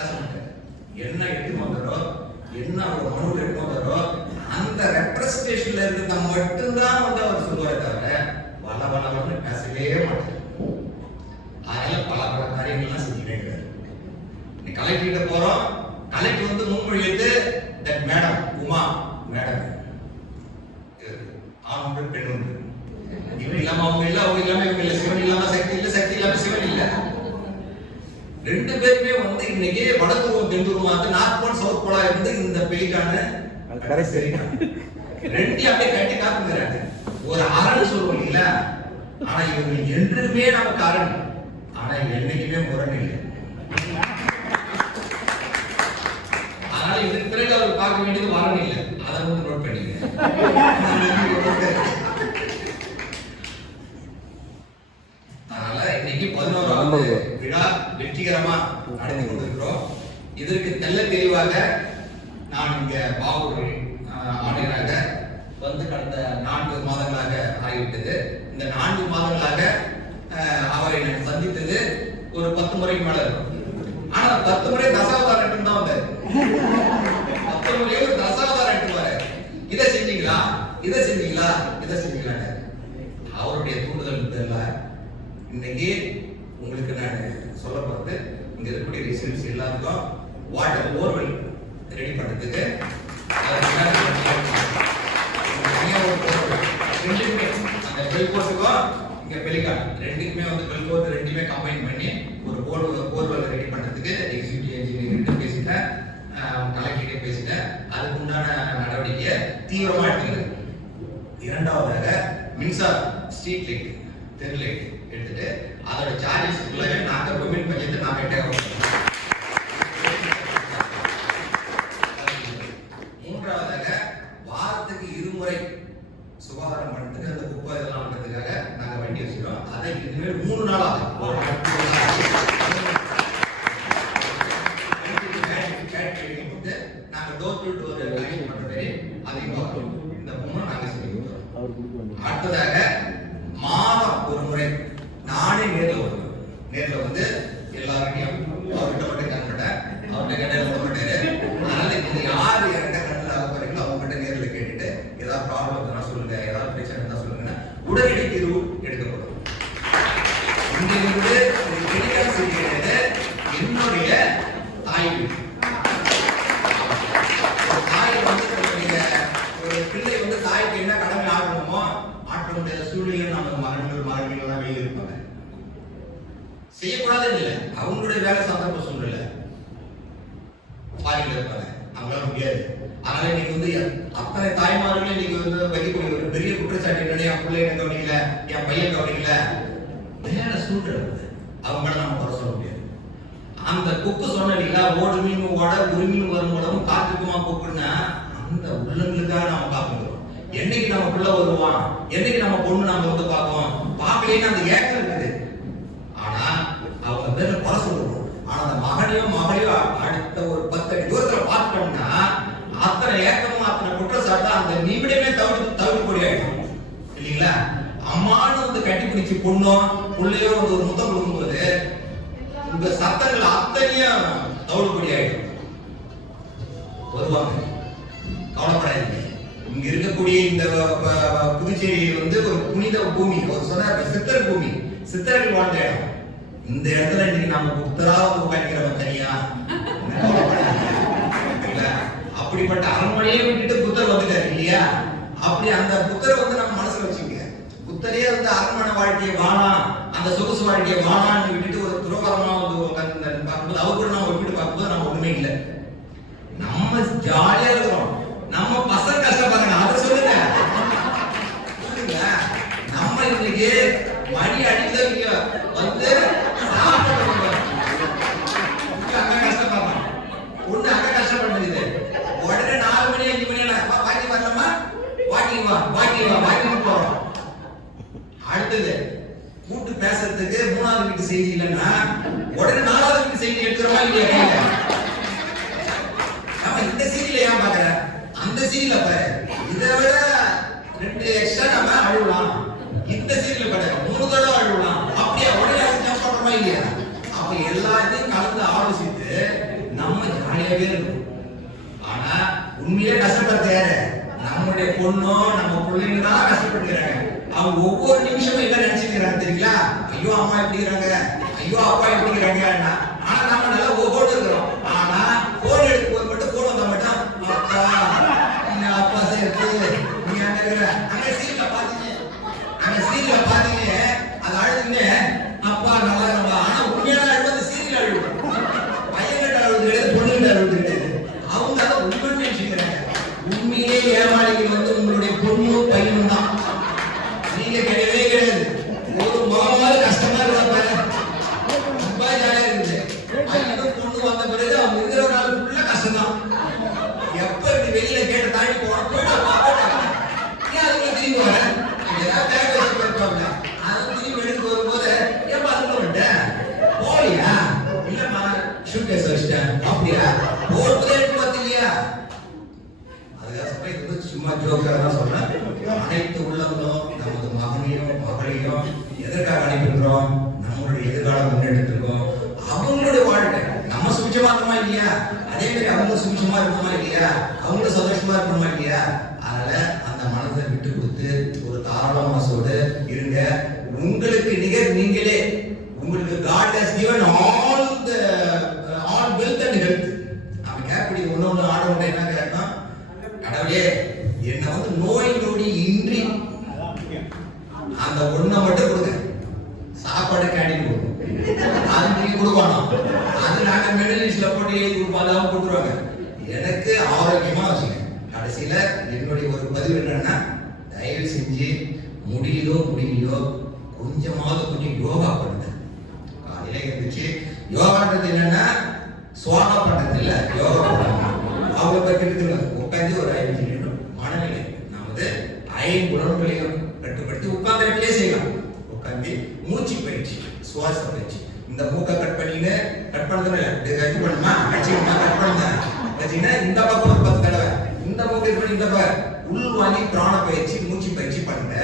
பேச மாட்டாரு. என்ன எடுத்து வந்தாரோ, என்ன ஒரு மனு எடுத்து வந்தாரோ அந்த ரெப்ரசன்டேஷன்ல இருந்து மட்டும்தான் வந்து அவர் சொல்லுவாரே தவிர வள வளவன்னு பேசவே மாட்டார். அதனால பல பல காரியங்கள்லாம் செஞ்சுட்டே இருக்காரு. கலெக்டர்கிட்ட போறோம், கலெக்டர் வந்து முன்மொழியது தட் மேடம் உமா மேடம் ஆண் ஒன்று பெண் ஒன்று, இவன் இல்லாம அவங்க இல்ல, அவங்க இல்லாம இவங்க இல்ல, சிவன் இல்லாம சக்தி இல்ல, சக்தி இல்லாம சிவன் இல்ல. ரெண்டு பேருமே வந்து இன்னைக்கு வடதுருவம் தென்துருவம் நார்த் போல் சவுத் போலா இருந்து இந்த பெலிக்கான ரெண்டையும் அப்படியே கட்டி காத்துக்கிறாங்க. ஒரு அரண் சொல்லுவோம் இல்லைங்களா, ஆனா இவங்க என்றுமே நமக்கு அரண், ஆனா என்னைக்குமே முரண் இல்லை. அதனால இதுக்கு பிறகு அவர் பார்க்க வேண்டியது வரணும் இல்லை, அதை வந்து நோட் பண்ணிக்க. அதனால இன்னைக்கு 11வது விழா வெற்றிகரமா நடந்து கொண்டிருக்கிறோம். இதற்கு தெல்ல தெளிவாக நான் இங்க பாவூர் ஆணையராக வந்து கடந்த 4 மாதங்களாக ஆகிவிட்டது. இந்த 4 மாதங்களாக அவரை நான் சந்தித்தது ஒரு 10 முறைக்கு மேல இருக்கும். ஆனா 10 முறை தசாவதாரம் தான் வந்தாரு. 10 முறையே ஒரு தசாவதாரம் எடுத்துவாரு. இதை செஞ்சீங்களா, இதை செஞ்சீங்களா, இதை செஞ்சீங்களா. அவருடைய தூண்டுதல் தெரியல. இன்னைக்கு உங்களுக்கு நான் சொல்ல போறது, இங்க இருக்கக்கூடிய ரிசல்ட்ஸ் எல்லாருக்கும் வாட்டர் போர்வெல் ரெடி பண்றதுக்கு அந்த பெல்கோட்டுக்கும் இங்க பெலிகான் ரெண்டுக்குமே வந்து பெல்கோட் ரெண்டுமே கம்பைன் பண்ணி ஒரு போர்வெல் ரெடி பண்றதுக்கு எக்ஸிக்யூட்டிவ் இன்ஜினியர்கிட்ட பேசிட்டேன், கலெக்டர்கிட்ட பேசிட்டேன். அதுக்கு உண்டான நடவடிக்கையை தீவிரமா எடுத்துக்கிறது. இரண்டாவதாக மின்சார ஸ்ட்ரீட் லைட் தெரு லைட் எடுத்துட்டு அதோட சார்ஜஸ் ஃபுல்லாவே நாங்க விமன் பட்ஜெட் நாங்க டேக். மூன்றாவதாக வாரத்துக்கு 2 முறை சுகாதாரம் பண்றதுக்கு அந்த குப்பை இதெல்லாம் பண்றதுக்காக நாங்க வண்டி வச்சிருக்கோம். அதை இனிமேல் 3 நாள் ஆகும். நாங்க டோர் டு டோர் கலெக்ட் பண்றது அதையும் பார்ப்போம். இந்த 3 நாங்க செஞ்சு கொடுக்கிறோம். அடுத்ததாக மாதம் ஒரு முறை நானே நேர்ல வருவேன். நேர்ல வந்து எல்லார்கிட்டையும் அவர்கிட்ட மட்டும் கண்பட்டேன், அவர்கிட்ட கடையில விட மாட்டாரு. அதனால இது யாரு என்கிட்ட கண்ணில் ஆகிறீங்களோ அவங்ககிட்ட நேர்ல கேட்டுட்டு ஏதாவது ப்ராப்ளம் இருந்தா சொல்லுங்க, ஏதாவது பிரச்சனை இருந்தா சொல்லுங்க, உடனடி தீர்வு எடுக்கப்படும். இங்கிருந்து டெலிகால் செய்கிறது என்னுடைய தாய் வீடு. தாய் வந்து ஒரு பிள்ளை வந்து தாய்க்கு என்ன கடமை ஆகணுமோ ஆற்ற முடியாத சூழ்நிலையும் நமக்கு மகன்கள் எல்லாம் வெளியே இருப்பாங்க. செய்யக்கூடாதுன்னு இல்லை, அவங்களுடைய வேலை சந்தர்ப்ப சூழ்நிலை பாதிகள் இருப்பாங்க, அவங்களால முடியாது. அதனால நீங்க வந்து அத்தனை தாய்மார்களே நீங்க வந்து வைக்கக்கூடிய ஒரு பெரிய குற்றச்சாட்டு என்னன்னா என் பிள்ளை என்ன கவனிக்கல, என் பையன் கவனிக்கல, வேலை சூழ்நிலை அவங்க மேல நம்ம குறை சொல்ல முடியாது. அந்த குக்கு சொன்னீங்களா, ஓடு மீன் ஓட ஒரு மீன் வரும் மூலம் காத்துக்குமா குக்குன்னா அந்த உள்ளங்களுக்காக நம்ம பார்க்கணும். என்னைக்கு நம்ம பிள்ளை வருவான், என்னைக்கு நம்ம பொண்ணு நம்ம வந்து பார்ப்போம், பார்க்கலேன்னு அந்த ஏக்கம் இருக்குது. ஆனா அவங்க பேர்ல குறை சொல்லுவோம். ஆனா அந்த மகனையோ அடுத்த ஒரு 10 அடி தூரத்துல பார்த்துட்டோம்னா அத்தனை ஏக்கமும் அத்தனை குற்றச்சாட்டு அந்த நிமிடமே தவிர்க்கக்கூடிய ஆயிடும் இல்லைங்களா. அம்மானு வந்து கட்டி பிடிச்சி பொண்ணும் பிள்ளையோ வந்து ஒரு முத்தம் கொடுக்கும்போது இந்த சத்தங்கள் அத்தனையும் தவிர்க்கக்கூடிய ஆயிடும். வருவாங்க, கவலைப்படாதீங்க. இங்க இருக்கக்கூடிய இந்த புதுச்சேரி வந்து ஒரு புனித பூமி, ஒரு சொன்ன சித்தர் பூமி, சித்தர்கள் வாழ்ந்த இடம். இந்த இடத்துல இன்னைக்கு நாம புத்தராவது உட்காந்துக்கிறவங்க தனியா அப்படிப்பட்ட அரண்மனையை விட்டுட்டு புத்தர் வந்துட்டாரு இல்லையா. அப்படி அந்த புத்தரை வந்து நம்ம மனசுல வச்சுக்க. புத்தரே வந்து அரண்மனை வாழ்க்கையை வாழாம், அந்த சொகுசு வாழ்க்கையை வாழான்னு விட்டுட்டு ஒரு துரோகரமா வந்து பார்க்கும்போது அவர் கூட நம்ம ஒப்பிட்டு பார்க்கும்போது நம்ம ஒண்ணுமே இல்லை. நம்ம ஜாலியா இருக்கிறோம், நம்ம பசங்க கஷ்டப்படுறாங்க, அதை சொல்லுங்க. நம்ம இன்னைக்கு மணி அடிக்கல வந்து அங்க கஷ்டப்படுறோம், ஒண்ணு அங்க கஷ்டப்படுறது. உடனே 4 மணி 5 மணி வாக்கிங் வரலாமா, வாக்கிங் போறோம். அடுத்தது கூட்டு பேசுறதுக்கு 3வது வீட்டு செய்தி இல்லைன்னா உடனே 4வது வீட்டு செய்தி எடுத்துறோமா இல்லையா. நம்ம இந்த சீரியல ஏன் பாக்குற, அந்த சீரியல பாரு, இதை விட 2 எக்ஸ்ட்ரா நம்ம அழுவலாம். இந்த சீரியல் பாரு 3 தடவை அழுவலாம். அப்படியே உடனே ஜம்ப் பண்றோமா இல்லையா. அப்ப எல்லாத்தையும் கலந்து ஆலோசித்து நிறைய பேர் இருக்கும். ஆனா உண்மையிலே கஷ்டப்படுறது யாரு? நம்முடைய பொண்ணோ நம்ம பிள்ளைங்க தான் கஷ்டப்படுகிறாங்க. அவங்க ஒவ்வொரு நிமிஷமும் என்ன நினைச்சுக்கிறாங்க தெரியுங்களா? ஐயோ அம்மா எப்படி இருக்காங்க, ஐயோ அப்பா எப்படி இருக்காங்க. ஆனா நம்ம நல்லா ஓட்டு இருக்கிறோம். ஆனா போன் எடுக்கும் போது மட்டும் போன் வந்தா மட்டும் அப்பா நீங்க அப்பா சேர்த்து நீ அங்க இருக்கிற அங்க சீன்ல பாத்தீங்க அது அழுதுங்க அப்பா நல்லா நம்ம. ஆனா உண்மையான அழுவது சீரியல் அழுது, பையன்கிட்ட அழுது கிடையாது, பொண்ணுகிட்ட அழுது கிடையாது. அவங்க அதை உண்மைன்னு நினைச்சுக்கிறாங்க. உண்மையிலே ஏமாளிகள் வந்து உங்களுடைய பொண்ணும் பையனும் தான். நீங்க கிடையவே கிடையாது. ஒரு மாமாவது கஷ்டமா இருக்காங்க, ரொம்ப ஜாலியா இருக்குது. பையனும் பொண்ணு வந்த பிறகு அவங்க இருக்கிற நாள் ஃபுல்லா கஷ்டம் தான். எப்ப இப்படி வெளியில கேட்டு தாண்டி போனா போயிட்டு ஏன் அதுக்குள்ள திரும்பி வரேன், ஏதாவது பேக் வச்சு போயிருப்பாங்க. அதை திரும்பி எடுத்து வரும்போது ஏன் அதுக்குள்ள விட்டேன் போலியா, இல்லம்மா ஷூகேஸ் வச்சுட்டேன் அப்படியா, போடுறதே பார்த்து இல்லையா. அதுக்காக இது சும்மா ஜோக்கரா தான் சொல்றேன். அனைத்து உள்ளவங்களும் நமது மகனையும் மகளையும் எதற்காக அனுப்பிடுறோம்? நம்மளுடைய எதிர்காலம் முன்னெடுத்திருக்கோம். அவங்களுடைய வாழ்க்கை நம்ம சுபிச்சமா இருக்கணுமா இல்லையா? அதே மாதிரி அவங்க சுபிச்சமா இருக்கணுமா இல்லையா? அவங்களும் சந்தோஷமா இருக்கணுமா இல்லையா? அதனால அந்த மனதை விட்டு கொடுத்து ஒரு தாராள மனசோடு இருங்க. உங்களுக்கு நிகர் நீங்களே. உங்களுக்கு God has given all wealth and health. அவன் கேட்கக்கூடிய ஒண்ணு ஆடவங்க என்ன கேட்கணும்? கடவுளே என்ன வந்து நோய் நொடி இன்றி அந்த ஒண்ணை மட்டும் கொடுங்க. சாப்பாடு கேண்டீன் கொடுக்கும், அது நீங்க கொடுக்கணும். அது நாங்க மெடலிஸ்ட்ல போட்டு எழுதி கொடுப்பாங்க, கொடுத்துருவாங்க. எனக்கு ஆரோக்கியமா வச்சுங்க. கடைசியில என்னுடைய ஒரு பதிவு என்னன்னா, தயவு செஞ்சு முடியலையோ கொஞ்சமாவது கொஞ்சம் யோகா பண்ணுங்க. காலையில இருந்துச்சு யோகான்றது என்னன்னா சுவாகா பண்றது இல்ல, யோகா பண்ணுங்க. அவங்க பத்தி உட்காந்து ஒரு 5 நிமிடம் மனநிலை நான் வந்து 5 உணர்வுகளையும் கட்டுப்படுத்தி உட்கார்ந்த இடத்திலே செய்யலாம். உட்காந்து மூச்சு பயிற்சி, சுவாச பயிற்சி. இந்த மூக்கை கட் பண்ணதுல இது பண்ணுமா வச்சுக்கமா, கட் பண்ணுங்க வச்சுங்கன்னா இந்த பக்கம் ஒரு 10 தடவை, இந்த மூக்கை பண்ணி இந்த உள் வாங்கி பிராண பயிற்சி, மூச்சு பயிற்சி பண்ணுங்க.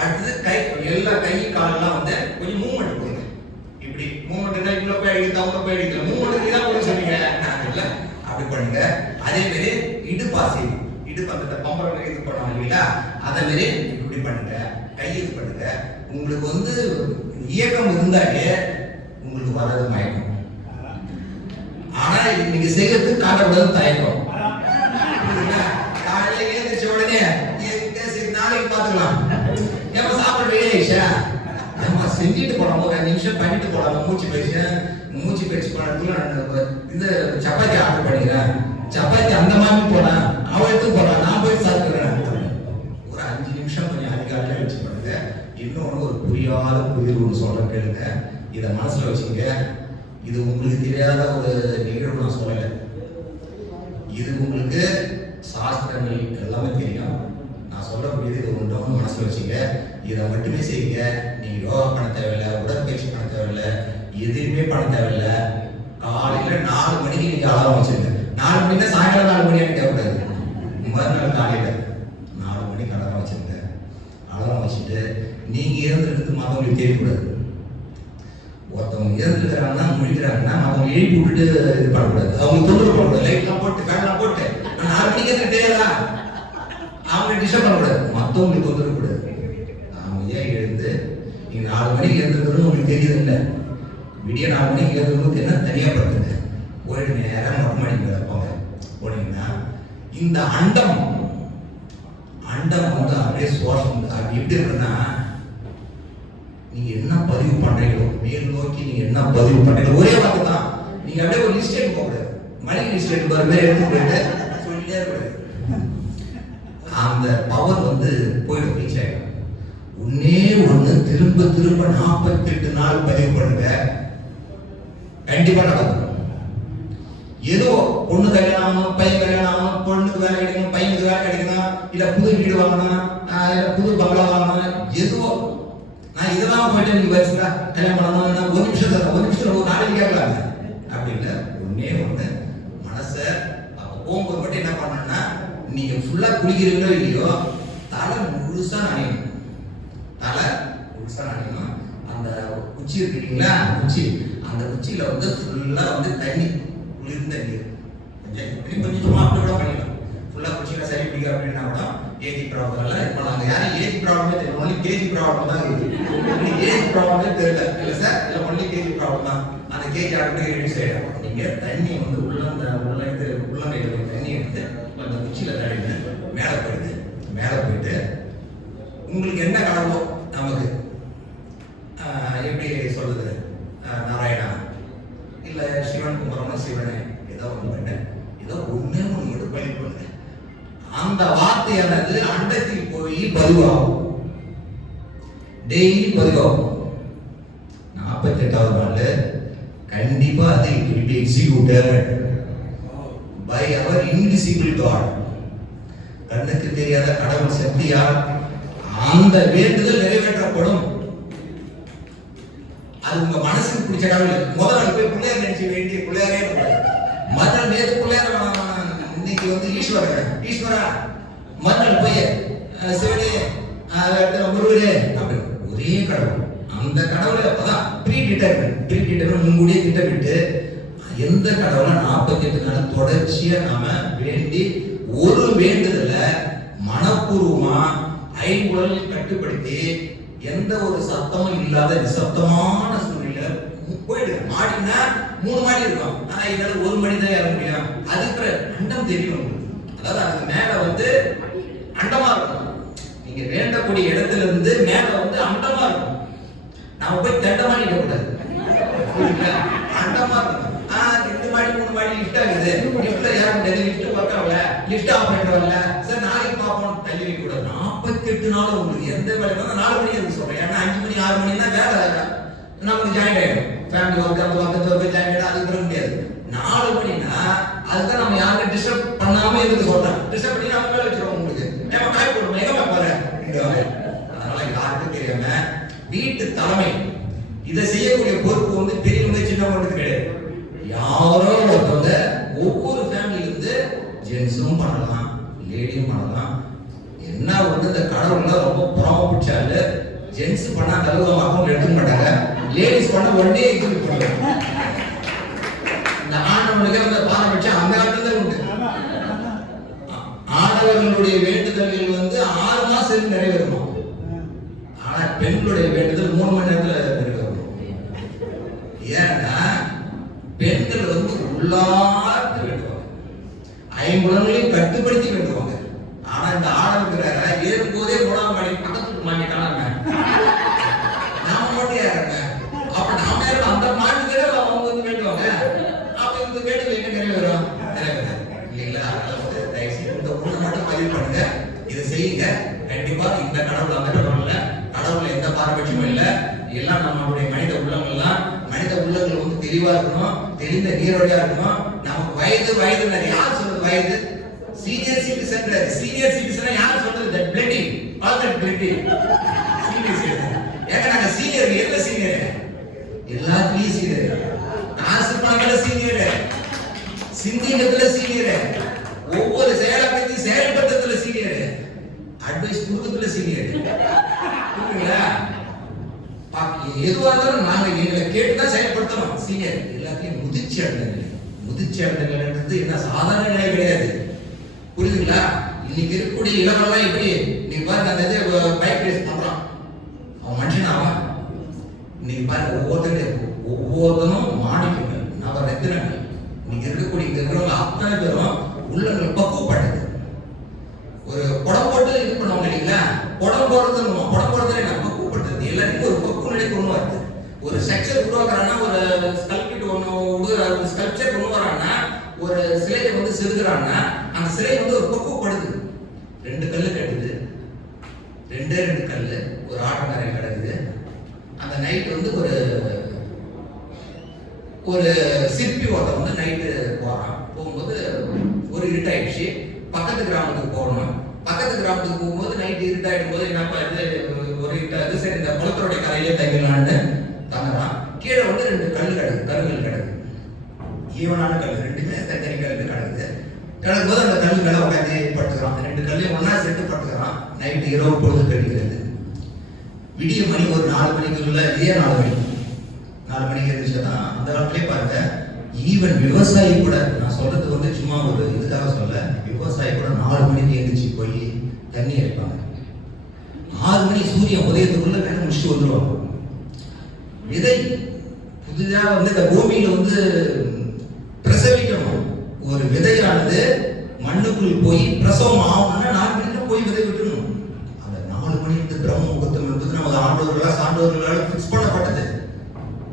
அடுத்தது கை, எல்லா கை காலெல்லாம் வந்து கொஞ்சம் மூவ்மெண்ட் கொடுங்க. இப்படி மூவ்மெண்ட்னா இவ்வளோ போய் அடிக்கிறது அவங்க போய் அடிக்கல, மூவ்மெண்ட் தான் போய் சொன்னீங்க இல்ல, அப்படி பண்ணுங்க. அதே மாதிரி இடுப்பாசி, இடுப்பு அந்த பம்பரம் இது பண்ணுவாங்க இல்லைங்களா, அதே மாதிரி இப்படி பண்ணுங்க. கை இது பண்ணுங்க. உங்களுக்கு வந்து இயக்கம் இருந்தாலே உங்களுக்கு வர்றது மயக்கம். ஆனா நீங்க செய்யறது காட்டக்கூடாது தயக்கம். காலையில எழுந்திரிச்ச உடனே நாளைக்கு பாத்துக்கலாம், ஏமா சாப்பாடு ரெடி ஆயிடுச்சா, ஏமா செஞ்சுட்டு போலாம், ஒரு 5 நிமிஷம் பண்ணிட்டு போலாம். மூச்சு பயிற்சி பண்ணதுக்குள்ள நான் இது சப்பாத்தி ஆர்டர் பண்ணிக்கிறேன், சப்பாத்தி அந்த மாதிரி போறேன், அவன் எடுத்து போறான், நான் போய் சாப்பிடுறேன். ஒரு 5 நிமிஷம் கொஞ்சம் அதிகாலையில வச்சு பண்ணுங்க. இன்னொன்று ஒரு புரியாத புதிர் ஒன்று சொல்றேன் கேளுங்க, இதை மனசுல வச்சுங்க. இது உங்களுக்கு தெரியாத ஒரு நிகழ்வு நான் சொல்லலை, இது உங்களுக்கு சாஸ்திரங்கள் எல்லாமே தெரியும். நான் சொல்லக்கூடியது இது ஒன்று மனசுல வச்சுங்க. இதை மட்டுமே செய்யுங்க. நீங்க யோகா பண்ண தேவையில்லை, உடற்பயிற்சி பண்ண தேவையில்லை, எதுவுமே பண்ண தேவையில்லை. காலையில 4 மணிக்கு நீங்க அலாரம் வச்சிருங்க. 4 மணினா சாயங்காலம் 4 மணி தேவைப்படாது. மறுநாள் காலையில 4 மணிக்கு அலாரம் வச்சிருங்க. அலாரம் வச்சுட்டு நீங்க இறந்துட்டு மற்றவங்களுக்கு தெரியக்கூடாது. ஒருத்தவங்க இறந்துருக்கிறாங்கன்னா முடிக்கிறாங்கன்னா மற்றவங்க எழுப்பி விட்டுட்டு இது பண்ணக்கூடாது, அவங்க தொந்தரவு பண்ணக்கூடாது. லைட்லாம் போட்டு ஃபேன்லாம் போட்டு 4 மணிக்கு எனக்கு தெரியாதா, அவங்க டிஸ்டர்ப் பண்ணக்கூடாது, மற்றவங்களுக்கு தொந்தரவு கூடாது. அவங்க ஏன் எழுந்து நீங்க 4 மணிக்கு எழுந்துருக்கணும்னு உங்களுக்கு தெரியுது இல்லை, விடிய 4 மணிக்கு எழுந்துருக்கு என்ன தனியாக படுத்துங்க. போயிட்டு நேரம் மொட்டை மாடிக்கு வைப்பாங்க. போனீங்கன்னா இந்த அண்டம் வந்து அப்படியே சுவாசம் அப்படி எப்படி இருக்குன்னா, நீங்க என்ன பதிவு பண்றீங்களோ மேல் நோக்கி நீங்க என்ன பதிவு பண்றீங்களோ ஒரே வார்த்தை தான். நீங்க அப்படியே ஒரு லிஸ்ட் எடுக்க கூடாது, மளிகை லிஸ்ட் எடுக்க மாதிரி எடுத்து போயிட்டு சொல்லிட்டே இருக்கூடாது. அந்த பவர் வந்து போயிடும், ரீச் ஆகிடும். ஒண்ணு திரும்ப 48 நாள் பதிவு பண்ணுங்க, கண்டிப்பா நடக்கும். ஏதோ பொண்ணு கல்யாணம் ஆகணும், பையன் கல்யாணம் ஆகணும், பொண்ணுக்கு வேலை கிடைக்கணும், பையனுக்கு வேலை கிடைக்கணும், இல்ல புது வீடு வாங்கணும், இல்ல புது பங்களா வாங்கணும், ஏதோ நான் இதெல்லாம் போயிட்டு நீங்க வச்சுக்கா கல்யாணம் பண்ணணும், 1 நிமிஷம் ஒரு நாளைக்கு கேட்கலாங்க அப்படி இல்லை. ஒண்ணு மனசை போகும்போது மட்டும் என்ன பண்ணணும்னா, நீங்க ஃபுல்லா குளிக்கிறீங்களோ இல்லையோ தலை முழுசா நனையணும். அந்த குச்சி இருக்குங்களா, குச்சி, அந்த குச்சியில வந்து ஃபுல்லா வந்து தண்ணி, குளிர்ந்த நீர் கொஞ்சம் சும்மா அப்படி கூட பண்ணிடலாம். ஃபுல்லா குடிச்சிக்கலாம் சரி பிடிக்க அப்படின்னா கூட ஏஜ் ப்ராப்ளம் இல்லை. இப்போ நாங்கள் யாரும் ஏஜ் ப்ராப்ளமே தெரியல, ஒன்லி கேஜி ப்ராப்ளம் தான் இருக்குது. ஏஜ் ப்ராப்ளமே தெரியல இல்லை சார், இல்லை ஒன்லி கேஜி ப்ராப்ளம் தான். அந்த கேஜி ஆட்டோமேட்டிக் ரெடியூஸ் ஆகிடும். நீங்கள் தண்ணி வந்து உள்ளங்கையில் தண்ணி எடுத்து கொஞ்சம் குச்சியில் தடவிட்டு மேலே போயிடுது. மேலே போயிட்டு உங்களுக்கு என்ன கடவுளோ நமக்கு எப்படி சொல்றது, நாராயணா இல்லை சிவன் குமரன் சிவனே ஏதோ ஒன்று பண்ண, ஏதோ ஒண்ணே ஒன்று மட்டும் பலி பண்ணுங்க. அந்த வார்த்தையானது அண்டத்தில் போய் பதிவாகும், டெய்லி பதிவாகும். 48வது நாள் கண்டிப்பா அதை executed by our invisible god. கண்ணுக்கு தெரியாத கடவுள் சக்தியால் அந்த வேண்டுதல் நிறைவேற்றப்படும். அது உங்க மனசுக்கு பிடிச்ச கடவுள். முதல்ல போய் பிள்ளையார் நினைச்சு வேண்டிய பிள்ளையாரே மறுநாள் நேற்று பிள்ளையார் இன்னைக்கு வந்து ஈஸ்வரா மறுநாள் போய் சிவனே முருகரே அப்படி ஒரே கடவுள். அந்த கடவுளை அப்பதான் ப்ரீ டிட்டர்மெண்ட் முன்கூடியே திட்டமிட்டு எந்த கடவுளை 48 நாள் தொடர்ச்சியா நாம வேண்டி ஒரு வேண்டுதல மனப்பூர்வமா ஐம்புலனையும் கட்டுப்படுத்தி எந்த ஒரு சத்தமும் இல்லாத நிசப்தமான சூழ்நிலை போயிடுது. மாடினா 3 மாடி இருக்கும், ஆனா இதனால 1 மணி தான் ஏற முடியும். அதுக்கு அண்டம் தெரியும். அதாவது அதுக்கு மேல வந்து அண்டமா இருக்கும். நீங்க வேண்டக்கூடிய இடத்துல இருந்து மேல வந்து அண்டமா இருக்கும். நாம போய் தண்டமா நிக்க கூடாது, அண்டமா இருக்கும். 2 மாடி 3 மாடி லிஃப்ட் ஆகுது, லிஃப்ட்ல ஏற முடியாது, லிஃப்ட் ஒர்க் ஆகல, லிஃப்ட் ஆஃப் பண்ணிட்டு வரல சார், நாளைக்கு பார்ப்போம் தள்ளி வைக்க கூடாது. 48 நாள் உங்களுக்கு எந்த வேலை 4 மணி இருக்கு சொல்றேன். ஏன்னா 5 மணி 6 மணினா வேலை நமக்கு ஜாயின் ஆயிடும். ஃபேமிலி ஒர்க் அந்த பக்கத்து ஒர்க் ஜாயின் ஆயிடும். அதுக்கு பிறகு முடியாது. 4 மணினா அதுதான் நம்ம யாரும் டிஸ்டர்ப் பண்ணாம இருக்கு சொல்றேன். டிஸ்டர்ப் பண்ணி நம்ம வேலை வச்சிருவோம். உங்களுக்கு நம்ம காய் போடுவோம், எங்க போறேன். அதனால யாருக்கும் தெரியாம வீட்டு தலைமை இதை செய்யக்கூடிய பொறுப்பு வந்து பெரியவங்க சின்னவங்களுக்கு கிடையாது. யாரோ ஒருத்தவங்க ஒவ்வொரு ஃபேமிலில இருந்து ஜென்ஸும் பண்ணலாம், லேடியும் பண்ணலாம். என்ன வந்து இந்த கடவுள்ல ரொம்ப புறம பிடிச்சாரு. ஜென்ஸ் பண்ணா தகுதமாக எடுத்துக்க மாட்டாங்க, லேடிஸ் பண்ண உடனே எக்ஸிக்யூட் பண்ணுவாங்க. இந்த ஆண்டவனுக்கு அந்த பாரபட்சம் அந்த காலத்துல உண்டு. ஆடவர்களுடைய வேண்டுதல்கள் வந்து 6 மாசம் நிறைவேறும். ஆனா பெண்களுடைய வேண்டுதல் 3 மணி நேரத்துல நிறைவேறும். ஏன்னா பெண்கள் வந்து உள்ளார்த்து வேண்டுவாங்க, ஐம்புலங்களையும் கட்டுப்படுத்தி வேண்டுவாங்க. ஆனா இந்த ஆடவர்கிற ஏறும்போதே 3ஆம் மாடி பக்கத்துக்கு மாட்டிட்டாங்க, நாம மட்டும் ஏறாங்க. அப்ப நாம ஏற அந்த மாட்டுக்கிற அவங்க வந்து வேண்டுவாங்க. அப்ப இந்த வேண்டுதல் என்ன நிறைவேறும்? நிறைவேறாது இல்லைங்களா? தயவுசெய்து இந்த ஒண்ணு மட்டும் பதிவு பண்ணுங்க, இதை செய்யுங்க. கண்டிப்பா இந்த கடவுள் அந்த கடவுள் இல்ல, கடவுள்ல எந்த பாரபட்சமும் இல்ல. எல்லாம் நம்மளுடைய மனித உள்ளங்கள் வந்து தெளிவா இருக்கணும், தெரிந்த நீரோடையா இருக்கணும். நமக்கு வயது யார் சொல்றது? வயது சீனியர் சிட்டிசன் யார் சொல்றது? That bloody all that bloody senior citizen. ஏங்க நாங்க சீனியர், எல்ல சீனியர், எல்லாத்துலயும் சீனியர், காசு பணத்துல சீனியர், சிந்திக்கிறதுல சீனியர், ஒவ்வொரு செயலாக்கத்தையும் செயல்படுத்துறதுல சீனியர், அட்வைஸ் கொடுக்கறதுல சீனியர். புரியுங்களா? எதுவாக இருந்தாலும் நாங்க எங்களை கேட்டுதான் செயல்படுத்தணும். சீனியர் எல்லாத்தையும் முதிர்ச்சி அடைந்தது என்ன சாதாரண நிலை கிடையாது. புரியுதுங்களா? இன்னைக்கு இருக்கக்கூடிய இளவெல்லாம் எப்படி நீங்க பாருங்க, அந்த இது பைக் ரேஸ் பண்றான், அவன் மனுஷன் ஆவான். இன்னைக்கு பாருங்க ஒவ்வொருத்தனும் மாணிக்கங்கள், நவ ரத்தினங்கள். இன்னைக்கு இருக்கக்கூடிய இங்க இருக்கிறவங்க அத்தனை பேரும் உள்ளங்கள் பக்குவப்பட்டது. ஒரு குடம் போட்டு இது பண்ணுவாங்க இல்லைங்களா? குடம் போடுறது என்ன பக்குவப்பட்டது. எல்லாருக்கும் ஒரு பக்குவ நிலை கொண்டு வருது. ஒரு ஸ்ட்ரக்சர் உருவாக்குறான்னா, ஒரு ஸ்கல்ப்சர் கொண்டு வரான்னா, ஒரு சிலையை வந்து செதுக்குறான்னா, அந்த சிலை வந்து ஒரு பக்குவப்படுது. 2 கல்லு கட்டுது, 2 கல்லு ஒரு ஆட்டக்காரையில் கிடக்குது. அந்த நைட் வந்து ஒரு சிற்பி ஒருத்தன் வந்து நைட்டு போகும்போது ஒரு இருட்டாயிடுச்சு. பக்கத்து கிராமத்துக்கு போகணும். பக்கத்து கிராமத்துக்கு போகும்போது நைட்டு இருட்டாயிடும் போது என்னப்பா இது ஒரு இருட்டாது, சரி இந்த குளத்தோடைய கரையிலே தங்கலான்னு தங்குறான். கீழே வந்து 2 கல்லுகள் கிடக்கு, ஈவனான கல், 2மே தனி கல்லு கிடக்குது. கிடக்கும்போது அந்த கல்லு மேலே உட்காந்து படுத்துக்கிறான். 2 கல்லையும் ஒன்னா செட்டு படுத்துக்கிறான். நைட்டு இரவு பொழுது கழிக்கிறது. விடிய மணி ஒரு 4 மணிக்குள்ள, இதே 4 மணிக்கு இருந்துச்சுன்னா அந்த காலத்திலே பாருங்க ஈவன் விவசாயி கூட, நான் சொல்றது வந்து சும்மா ஒரு இதுக்காக சொல்ல, விவசாயி கூட 4 மணிக்கு எழுந்திரிச்சு போய் தண்ணி இறைப்பாங்க. 6 மணி சூரியன் உதயத்துக்குள்ள வேலை முடிச்சுட்டு வந்துடுவாங்க. விதை புதிதா வந்து இந்த பூமியில வந்து பிரசவிக்கணும். ஒரு விதையானது மண்ணுக்குள் போய் பிரசவம் ஆகணும்னா 4 மணிக்கு போய் விதை விட்டுணும். அந்த 4 மணி பிரம்ம முகூர்த்தம் என்பது நமது ஆண்டோர்களால் சான்றோர்களால் பிக்ஸ் பண்ணப்பட்டது,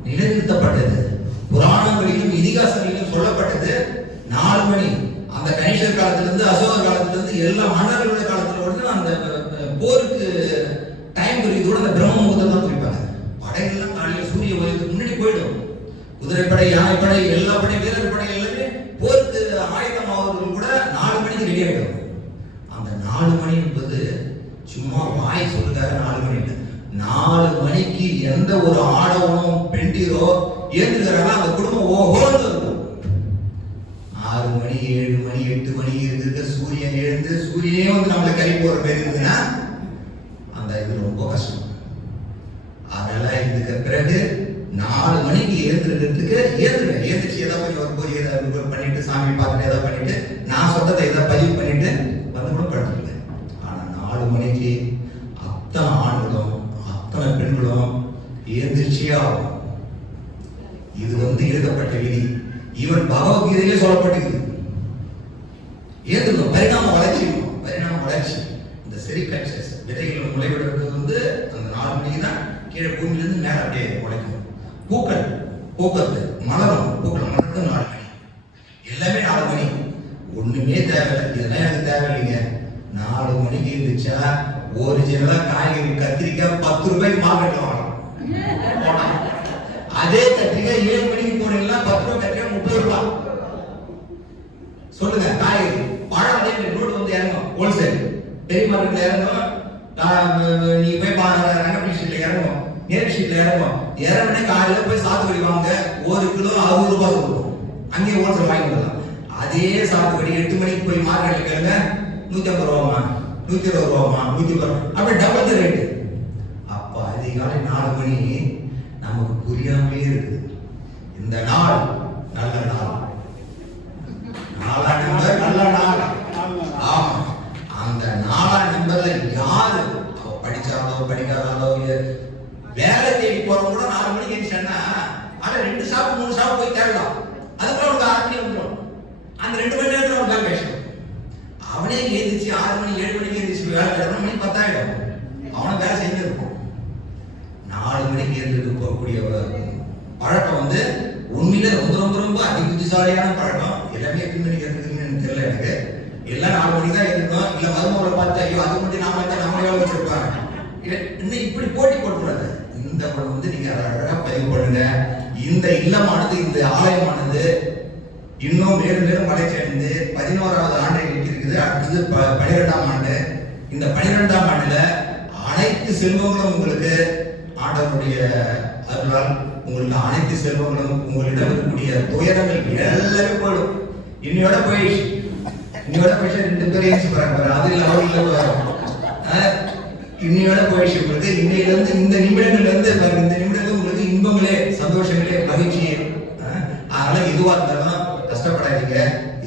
நிலைநிறுத்தப்பட்டது. புராணங்களிலும் இதிகாசங்களிலும் சொல்லப்பட்டது 4 மணி. அந்த கணிஷர் காலத்திலிருந்து அசோகர் காலத்திலிருந்து எல்லா மன்னர்களுடைய காலத்துல வந்து அந்த போருக்கு டைம் குறித்தோட அந்த பிரம்ம முகூர்த்தம் தான் குறிப்பாங்க. படைகள்லாம் காலையில் சூரிய உதயத்துக்கு முன்னாடி போயிடும். குதிரைப்படை, யானைப்படை, எல்லா படை, வீரர் படை எல்லாமே போருக்கு ஆயுதம் ஆவர்கள் கூட 4 மணிக்கு ரெடி ஆகிடும். அந்த 4 மணி என்பது சும்மா வாய் சொல்லுக்காக 4 மணி இல்லை. 4 மணிக்கு எந்த ஒரு ஆடவனோ பெண்டீரோ ஏற்றுக்கிறாங்க அந்த குடும்பம் ஓஹோன்னு இருக்கும். 6 மணி 7 மணி 8 மணி இருக்க சூரியன் எழுந்து சூரியனே வந்து நம்மளை கறி போற மாதிரி இருக்குதுன்னா அந்த இது ரொம்ப கஷ்டம். அதனால இதுக்கு பிறகு 4 மணிக்கு ஏந்திருக்கிறதுக்கு ஏந்திரிச்சு ஏதாவது கொஞ்சம் வரும்போது ஏதாவது பண்ணிட்டு சாமி பார்த்துட்டு ஏதாவது பண்ணிட்டு நான் சொன்னதை ஏதாவது பதிவு பண்ணிட்டு வந்து கூட படுத்துக்கல. ஆனா 4 மணிக்கு அத்தனை ஆண்களும் அத்தனை பெண்களும் ஏந்திரிச்சே ஆகும். இது வந்து எழுதப்பட்ட விதி. ஈவன் பகவத்கீதையிலே சொல்லப்பட்டிருக்கு. ஏதும் பரிணாம வளர்ச்சி, பரிணாம வளர்ச்சி. இந்த செரிகல்ச்சர்ஸ் விதைகள் முளைவிடுறது வந்து அந்த 4 மணிக்கு தான் கீழே பூமியிலிருந்து மேலே அப்படியே முளைக்கும். பூக்கள் பூக்கிறது மலரும், பூக்கள் மலர்றது 4 மணி. எல்லாமே 4 மணி. ஒண்ணுமே தேவையில்லை, இதெல்லாம் எனக்கு தேவையில்லைங்க. 4 மணிக்கு இருந்துச்சா ஒரிஜினலா காய்கறி கத்திரிக்காய் 10 ரூபாய்க்கு மார்க்கெட்ல வாங்கலாம். அதே கத்திரிக்காய் 7 மணிக்கு போனீங்கன்னா 10 ரூபாய் கத்திரிக்காய் 30 ரூபாய். சொல்லுங்க காய்கறி. பழம் அதே மாதிரி ரோடு வந்து இறங்கும், ஹோல்சேல் பெரிய மார்க்கெட்ல இறங்கும். நீ போய் ரங்கப்பள்ளி ஸ்ட்ரீட்ல இறங்கும், நேரு ஸ்ட்ரீட்ல இறங்கும். இறங்குனே காலையில போய் சாத்துக்குடி வாங்க 1 கிலோ 60 ரூபாய் கொடுக்கும். அங்கேயே ஹோல்சேல் வாங்கி வரலாம். அதே சாத்துக்குடி 8 மணிக்கு போய் மார்க்கெட்ல கேளுங்க, 150 ரூபாமா, 120 ரூபாமா, 110 அப்படியே டபுள் ரேட்டு. அப்ப அதிகாலை 4 மணி நமக்கு புரியாமலே இருக்குது. இந்த நாள் நல்ல நாள், 4ஆம் நம்பர் நல்ல நாள். ஆமா, அந்த 4ஆம் நம்பர்ல யாரு படிச்சாலோ படிக்காதாலோ வேலை தேடி போறவங்க கூட 4 மணிக்கு எழுந்துச்சா ஆனா 2 ஷாப் 3 ஷாப் போய் தேடலாம். அதுக்குள்ள ஒரு 6 மணி வந்துடும். அந்த 2 மணி நேரத்துல ஒரு கால்குலேஷன். அவனே எழுந்துச்சு 6 மணி 7 மணிக்கு எழுந்துச்சு வேலை தேடணும், மணி 10 ஆயிடும். அவனை வேலை செஞ்சிருக்கும். 4 மணிக்கு எழுந்து போகக்கூடிய பழக்கம் வந்து உண்மையில ரொம்ப ரொம்ப ரொம்ப அதி புத்திசாலியான பழக்கம். எல்லாமே எத்தனை மணிக்கு எடுத்துக்கிறீங்கன்னு தெரியல எனக்கு. எல்லாம் 4 மணிக்கு தான் எடுக்கணும். இல்ல மருமகளை பார்த்து ஐயோ அது மட்டும் நாம நம்ம எவ்வளவு வச்சிருப்பாங்க. இன்னும் இப்படி போட்டி போட்டுறாங்க. இந்த படம் வந்து நீங்க அழகா பதிவு பண்ணுங்க. இந்த இல்லமானது, இந்த ஆலயமானது இன்னும் மேலும் மேலும் வளர்ச்சியடைந்து 11வது ஆண்டை இருக்குது. அடுத்தது 12ஆம் ஆண்டு. இந்த 12ஆம் ஆண்டுல அனைத்து செல்வங்களும் உங்களுக்கு ஆண்டவருடைய அருளால் உங்களுக்கு அனைத்து செல்வங்களும் உங்களிடம் இருக்கக்கூடிய துயரங்கள் எல்லாமே போயிடும். இன்னையோட போயிடுச்சு, இன்னையோட போயிடுச்சு. 2 பேரும் ஏசி போறாங்க, அது இல்லை அவர் இல்லை, இன்னையோட போயிடுச்சு. உங்களுக்கு இன்னையில இருந்து இந்த நிமிடங்கள்ல இருந்து இந்த நிமிடங்கள் உங்களுக்கு இன்பங்களே, சந்தோஷங்களே, மகிழ்ச்சியே. அதனால எதுவா இருந்தாலும் கஷ்டப்படாதீங்க,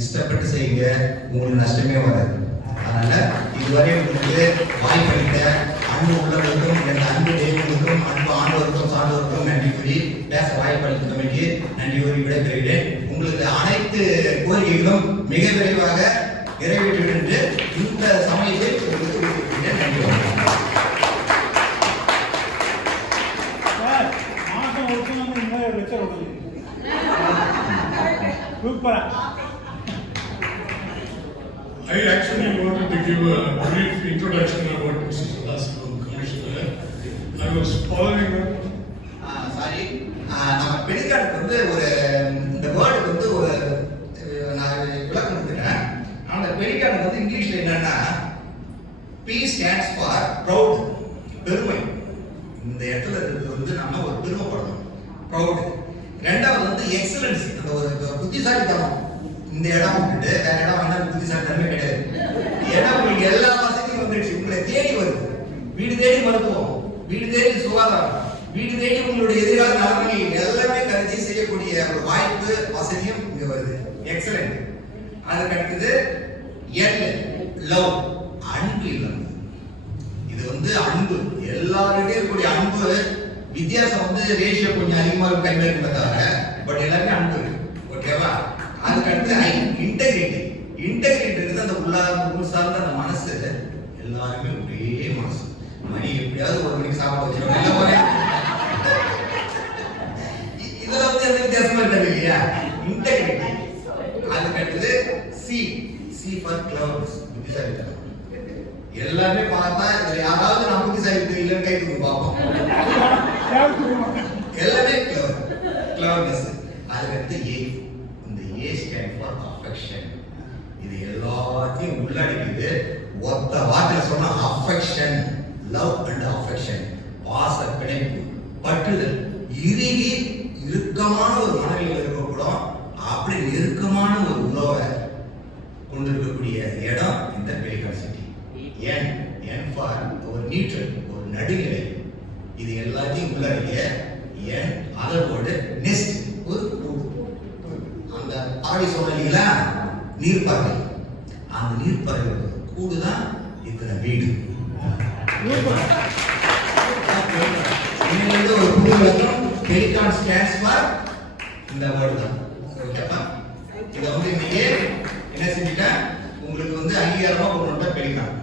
இஷ்டப்பட்டு செய்யுங்க, உங்களுக்கு நஷ்டமே வராது. அதனால இதுவரை உங்களுக்கு வாய்ப்பளித்த அன்பு உள்ளவர்களுக்கும் என் அன்பு தெய்வங்களுக்கும் அன்பு ஆண்டவருக்கும் சான்றோருக்கும் நன்றி கூறி பேச வாய்ப்பளித்தமைக்கு நன்றி கூறி விடைபெறுகிறேன். உங்களுக்கு அனைத்து கோரிக்கைகளும் மிக விரைவாக நிறைவேற்றும் என்று இந்த சமயத்தை உங்களுக்கு நன்றி. I actually wanted to give a brief introduction about Mrs. Velasco, Commissioner. I was following up. Sorry, நம்ம பெரிகார்டுக்கு வந்து ஒரு இந்த வேர்டுக்கு வந்து ஒரு நான் விளக்கம் கொடுத்துட்டேன். அந்த பெரிகார்டுக்கு வந்து இங்கிலீஷ்ல என்னன்னா P stands for proud, பெருமை. இந்த இடத்துல இருக்கிறது வந்து நம்ம ஒரு பெருமைப்படணும், ப்ரௌட். ரெண்டாவது வந்து எக்ஸலன்ஸ், அந்த ஒரு புத்திசாலித்தனம். இந்த இடம் விட்டுட்டு வேற இடம் வேணா புத்திசாலித்தனமே கிடையாது. ஏன்னா உங்களுக்கு எல்லா வசதியும் வந்துடுச்சு, உங்களை தேடி வருது. வீடு தேடி மருத்துவம், வீடு தேடி சுகாதாரம், வீடு தேடி உங்களுடைய எதிர்கால நலன்கள் எல்லாமே கருதி செய்யக்கூடிய ஒரு வாய்ப்பு வசதியும் இங்க வருது. எக்ஸலென்ட். அதுக்கு அடுத்தது லவ், அன்பு இல்லம். இது வந்து அன்பு, எல்லாருடைய இருக்கக்கூடிய அன்பு வித்தியாசம் வந்து ரேஷியோ கொஞ்சம் அதிகமா இருக்கும் கம்மியா இருக்கும் தவிர பட் எல்லாருமே அன்பு இருக்கு. ஓகேவா? அதுக்கு அடுத்து இன்டெகிரிட்டி. இன்டெகிரிட்டி அந்த உள் சார்ந்த அந்த மனசு, எல்லாருமே ஒரே மனசு. மணி எப்படியாவது ஒரு மணிக்கு சாப்பிட வச்சிருவாங்க. இதுல வந்து எந்த வித்தியாசமா இருக்காது இல்லையா? இன்டெகிரிட்டி. அதுக்கு அடுத்தது சி ஃபார் கிளவர்னஸ், புத்திசாலித்தனம். எல்லாமே பார்த்தா இதுல யாராவது நான் புத்திசாலித்தனம் இல்லைன்னு கை தூக்கி பார்ப்போம். எல்லாமே கிளவர்னஸ். அதுக்கு அடுத்து இந்த ஸ்டாண்ட் ஃபார் அஃபெக்ஷன். இது எல்லாத்தையும் உள்ளடக்கிது. ஒத்த வார்த்தையில சொன்னா அஃபெக்ஷன், லவ் அண்ட் அஃபெக்ஷன், பாச பிணைப்பு, பற்றுதல், இறுகி இறுக்கமான ஒரு மனநிலையில் இருக்கக்கூட அப்படி நெருக்கமான ஒரு உறவை கொண்டிருக்கக்கூடிய இடம் இந்த பெலிகான் சிட்டி. என் ஃபார் ஒரு நியூட்ரல், ஒரு நடுநிலை. இது எல்லாத்தையும் உள்ளடக்கிய அதோடு நெஸ்ட், ஒரு அந்த ஆடி சொன்னீங்களா நீர்ப்பறவை, அந்த நீர்ப்பறவை கூடுதான் இத்தனை வீடு. ஒரு புது விளக்கம். பெலிகான் ஸ்டாண்ட்ஸ் ஃபார் இந்த வேர்டு தான். ஓகேப்பா? இதை வந்து இன்னைக்கு என்ன செஞ்சுட்டேன், உங்களுக்கு வந்து அங்கீகாரமா கொண்டு வந்தா pelican.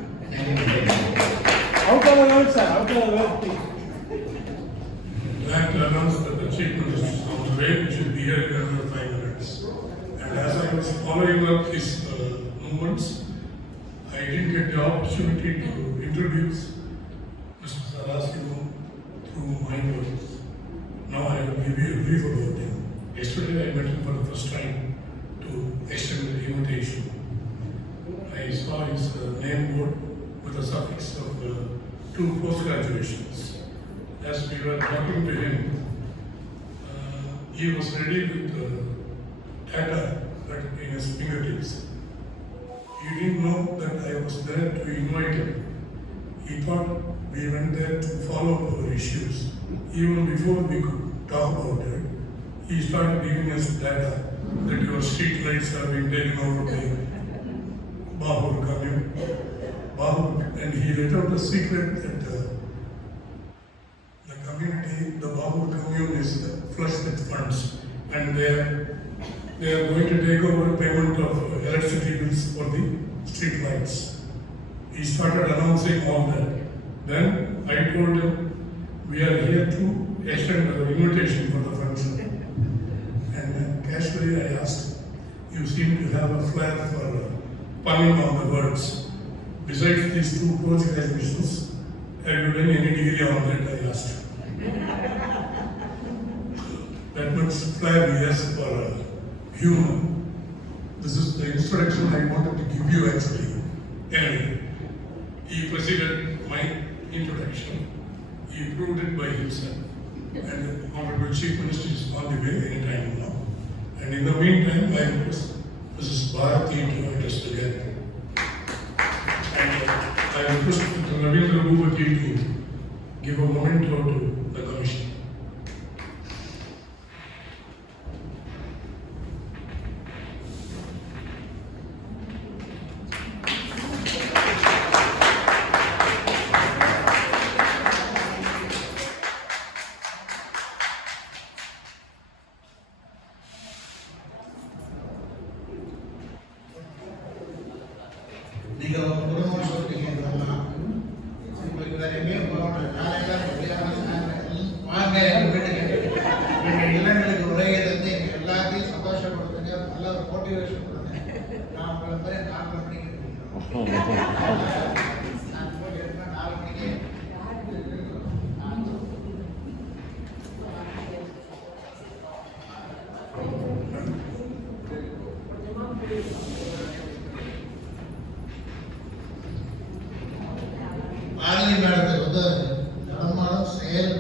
Glad to announce that the Chief Minister is on the way. We should be here in another 5 minutes. And as I was following up his movements, I didn't get the opportunity to introduce Mr. Sarasivo through my words. Now I will give you a brief about him. Yesterday I met him for the first time to extend the invitation. I saw his name board with a suffix of 2 post-graduations. As we were talking to him, he was ready with data in his fingertips. He didn't know that I was there to invite him. He thought we went there to follow up our issues. Even before we could talk about it, he started giving us data that your street lights have been taken over by Bahur commune. And he let out a secret that the community, the Bahur commune is flush with funds, and they are going to take over payment of electricity bills for the street lights. He started announcing all that. Then I told him, we are here to extend our invitation for the function. And casually I asked, you seem to have a flair for punning on the words. Besides these 2 post-graduations, have you done any degree on that? I asked. That much flair he has for humor. This is the introduction I wanted to give you actually. Anyway, he preceded my introduction. He proved it by himself. And the Honorable Chief Minister is on the way any time now. And in the meantime, I request Mrs. Bharati to address the gathering. And I request Mr. Ravindra Bhupathi to give a memento to the Commission. நீங்க குடும்பமா சொல்றீங்க இதெல்லாம் உங்களுக்கு வேற எங்கேயும் போகணும், நாளைக்கெல்லாம் வாங்க எங்க வீட்டுக்கு, எங்க இல்லங்களுக்கு உரையை தந்து எங்க எல்லாத்தையும் சந்தோஷப்படுத்துங்க, நல்ல ஒரு மோட்டிவேஷன் கொடுங்க. நான் உங்களை மாதிரி 4 மணிக்கு நான் போய் எடுப்பேன் 4 மணிக்கு. ஆதினி மேடத்துக்கு வந்து நடமாடும் செயல்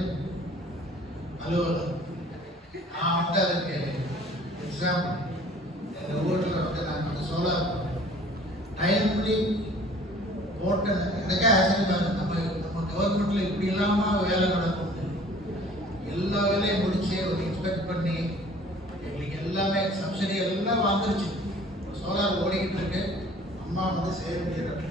அலுவலகம். நான் வந்து அதுக்கு எக்ஸாம்பிள். எங்கள் ஊரில் வந்து நாங்கள் வந்து சோலார் டைம்லி போட்டு எனக்கே ஆச்சரியமாக நம்ம கவர்மெண்ட்டில் இப்படி இல்லாமல் வேலை நடக்கும். வேலையும் முடிச்சு ஒரு இன்ஸ்பெக்ட் பண்ணி எங்களுக்கு எல்லாமே சப்சிடி எல்லாம் வந்துருச்சு. சோலார் ஓடிக்கிட்டு இருக்கு. அம்மா வந்து சேவ் பண்ணிடுறாங்க.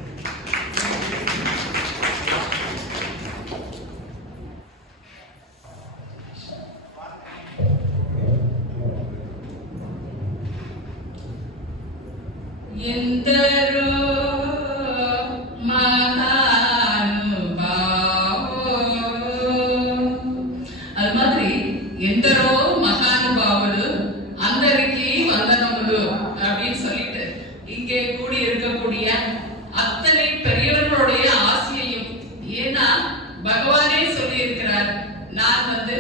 ಎಂದರೋ ಮಹಾನುಭಾವೋ அது மாதிரி ఎందరో మహానుభావులు అందరికీ వందనములు அப்படின்னு சொல்லிட்டு இங்கே கூடி இருக்கக்கூடிய அத்தனை பெரியவர்களுடைய ஆசையையும், ஏன்னா பகவானே சொல்லி இருக்கிறார், நான் வந்து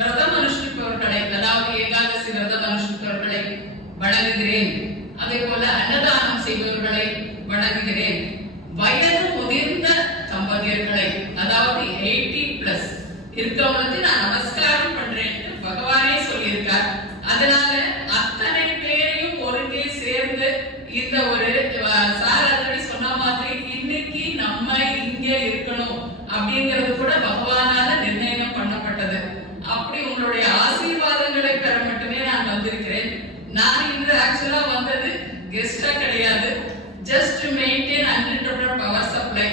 விரதம் அனுஷ்டிப்பவர்களை, அதாவது ஏகாதசி விரதம் அனுஷ்டிப்பவர்களை வணங்குகிறேன், அதே போல அன்னதானம் செய்பவர்களை வணங்குகிறேன், வயது முதிர்ந்த தம்பதியர்களை, அதாவது 80+ இருக்கவங்களுக்கு நான் நமஸ்காரம் பண்றேன்னு பகவானே சொல்லியிருக்கார். அதனால அத்தனை பேரையும் ஒருங்கே சேர்ந்து இந்த ஒரு சார் ஆல்ரெடி சொன்ன மாதிரி இன்னைக்கு நம்ம இங்க இருக்கணும் அப்படிங்கிறது கூட பகவானால நிர்ணயம் பண்ணப்பட்டது. அப்படி உங்களுடைய ஆசீர்வாதங்களை பெற மட்டுமே நான் வந்திருக்கிறேன். நான் இன்று ஆக்சுவலா வந்தது கெஸ்டா கிடையாது, just to maintain uninterrupted power supply.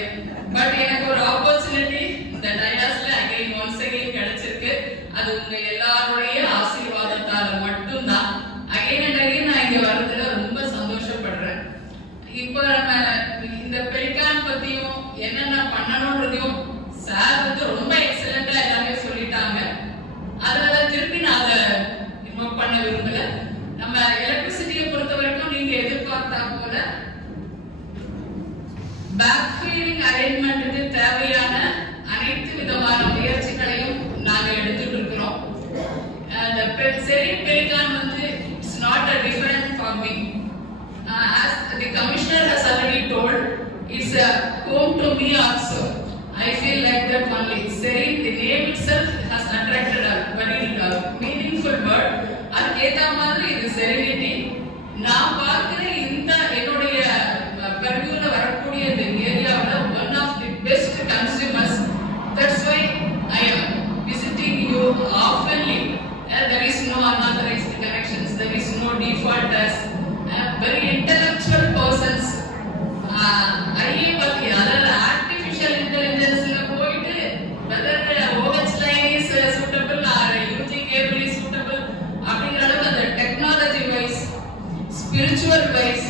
But எனக்கு ஒரு ஆப்பர்ச்சுனிட்டி இந்த டயாஸ்ல அகைன் ஒன்ஸ் அகைன் கிடைச்சிருக்கு. அது உங்க எல்லாருடைய ஆசீர்வாதத்தால மட்டும்தான். அகைன் அண்ட் அகைன் நான் இங்க வர்றதுல ரொம்ப சந்தோஷப்படுறேன். இப்போ நம்ம இந்த பெலிகான் பத்தியும் என்னென்ன பண்ணணும்ன்றதையும் சார் வந்து ரொம்ப எக்ஸலண்டா எல்லாமே சொல்லிட்டாங்க. அதனால திருப்பி நான் அதை ரிமூவ் பண்ண விரும்பல. நம்ம எலக்ட்ரிசிட்டியை பொறுத்த வரைக்கும் நீங்க எதிர்பார்த்தா போல பேக் ஃபீடிங் அரேஞ்ச்மெண்ட்டுக்கு தேவையான அனைத்து விதமான முயற்சிகளையும் நாங்க எடுத்துட்டு இருக்கிறோம். செரின் பெலிகான் வந்து it's not a different for me. As the commissioner has already told, it's a home to me also. I feel like that only. Serin, the name itself has attracted a very meaningful word. அதுக்கேற்ற மாதிரி இது serenity. நான் பார்க்கிற இந்த என்னுடைய பர்வியூல வரக்கூடிய இந்த ஏரியாவில் one of the best consumers. That's why I am visiting you oftenly. There is no unauthorized connections. There is no defaulters. Very intellectual persons. AI பத்தி, அதாவது ஆர்டிஃபிஷியல் இன்டெலிஜென்ஸ்ல போயிட்டு whether OH line is suitable or UG cable is suitable அப்படிங்கிற அளவுக்கு அந்த technology wise, spiritual wise,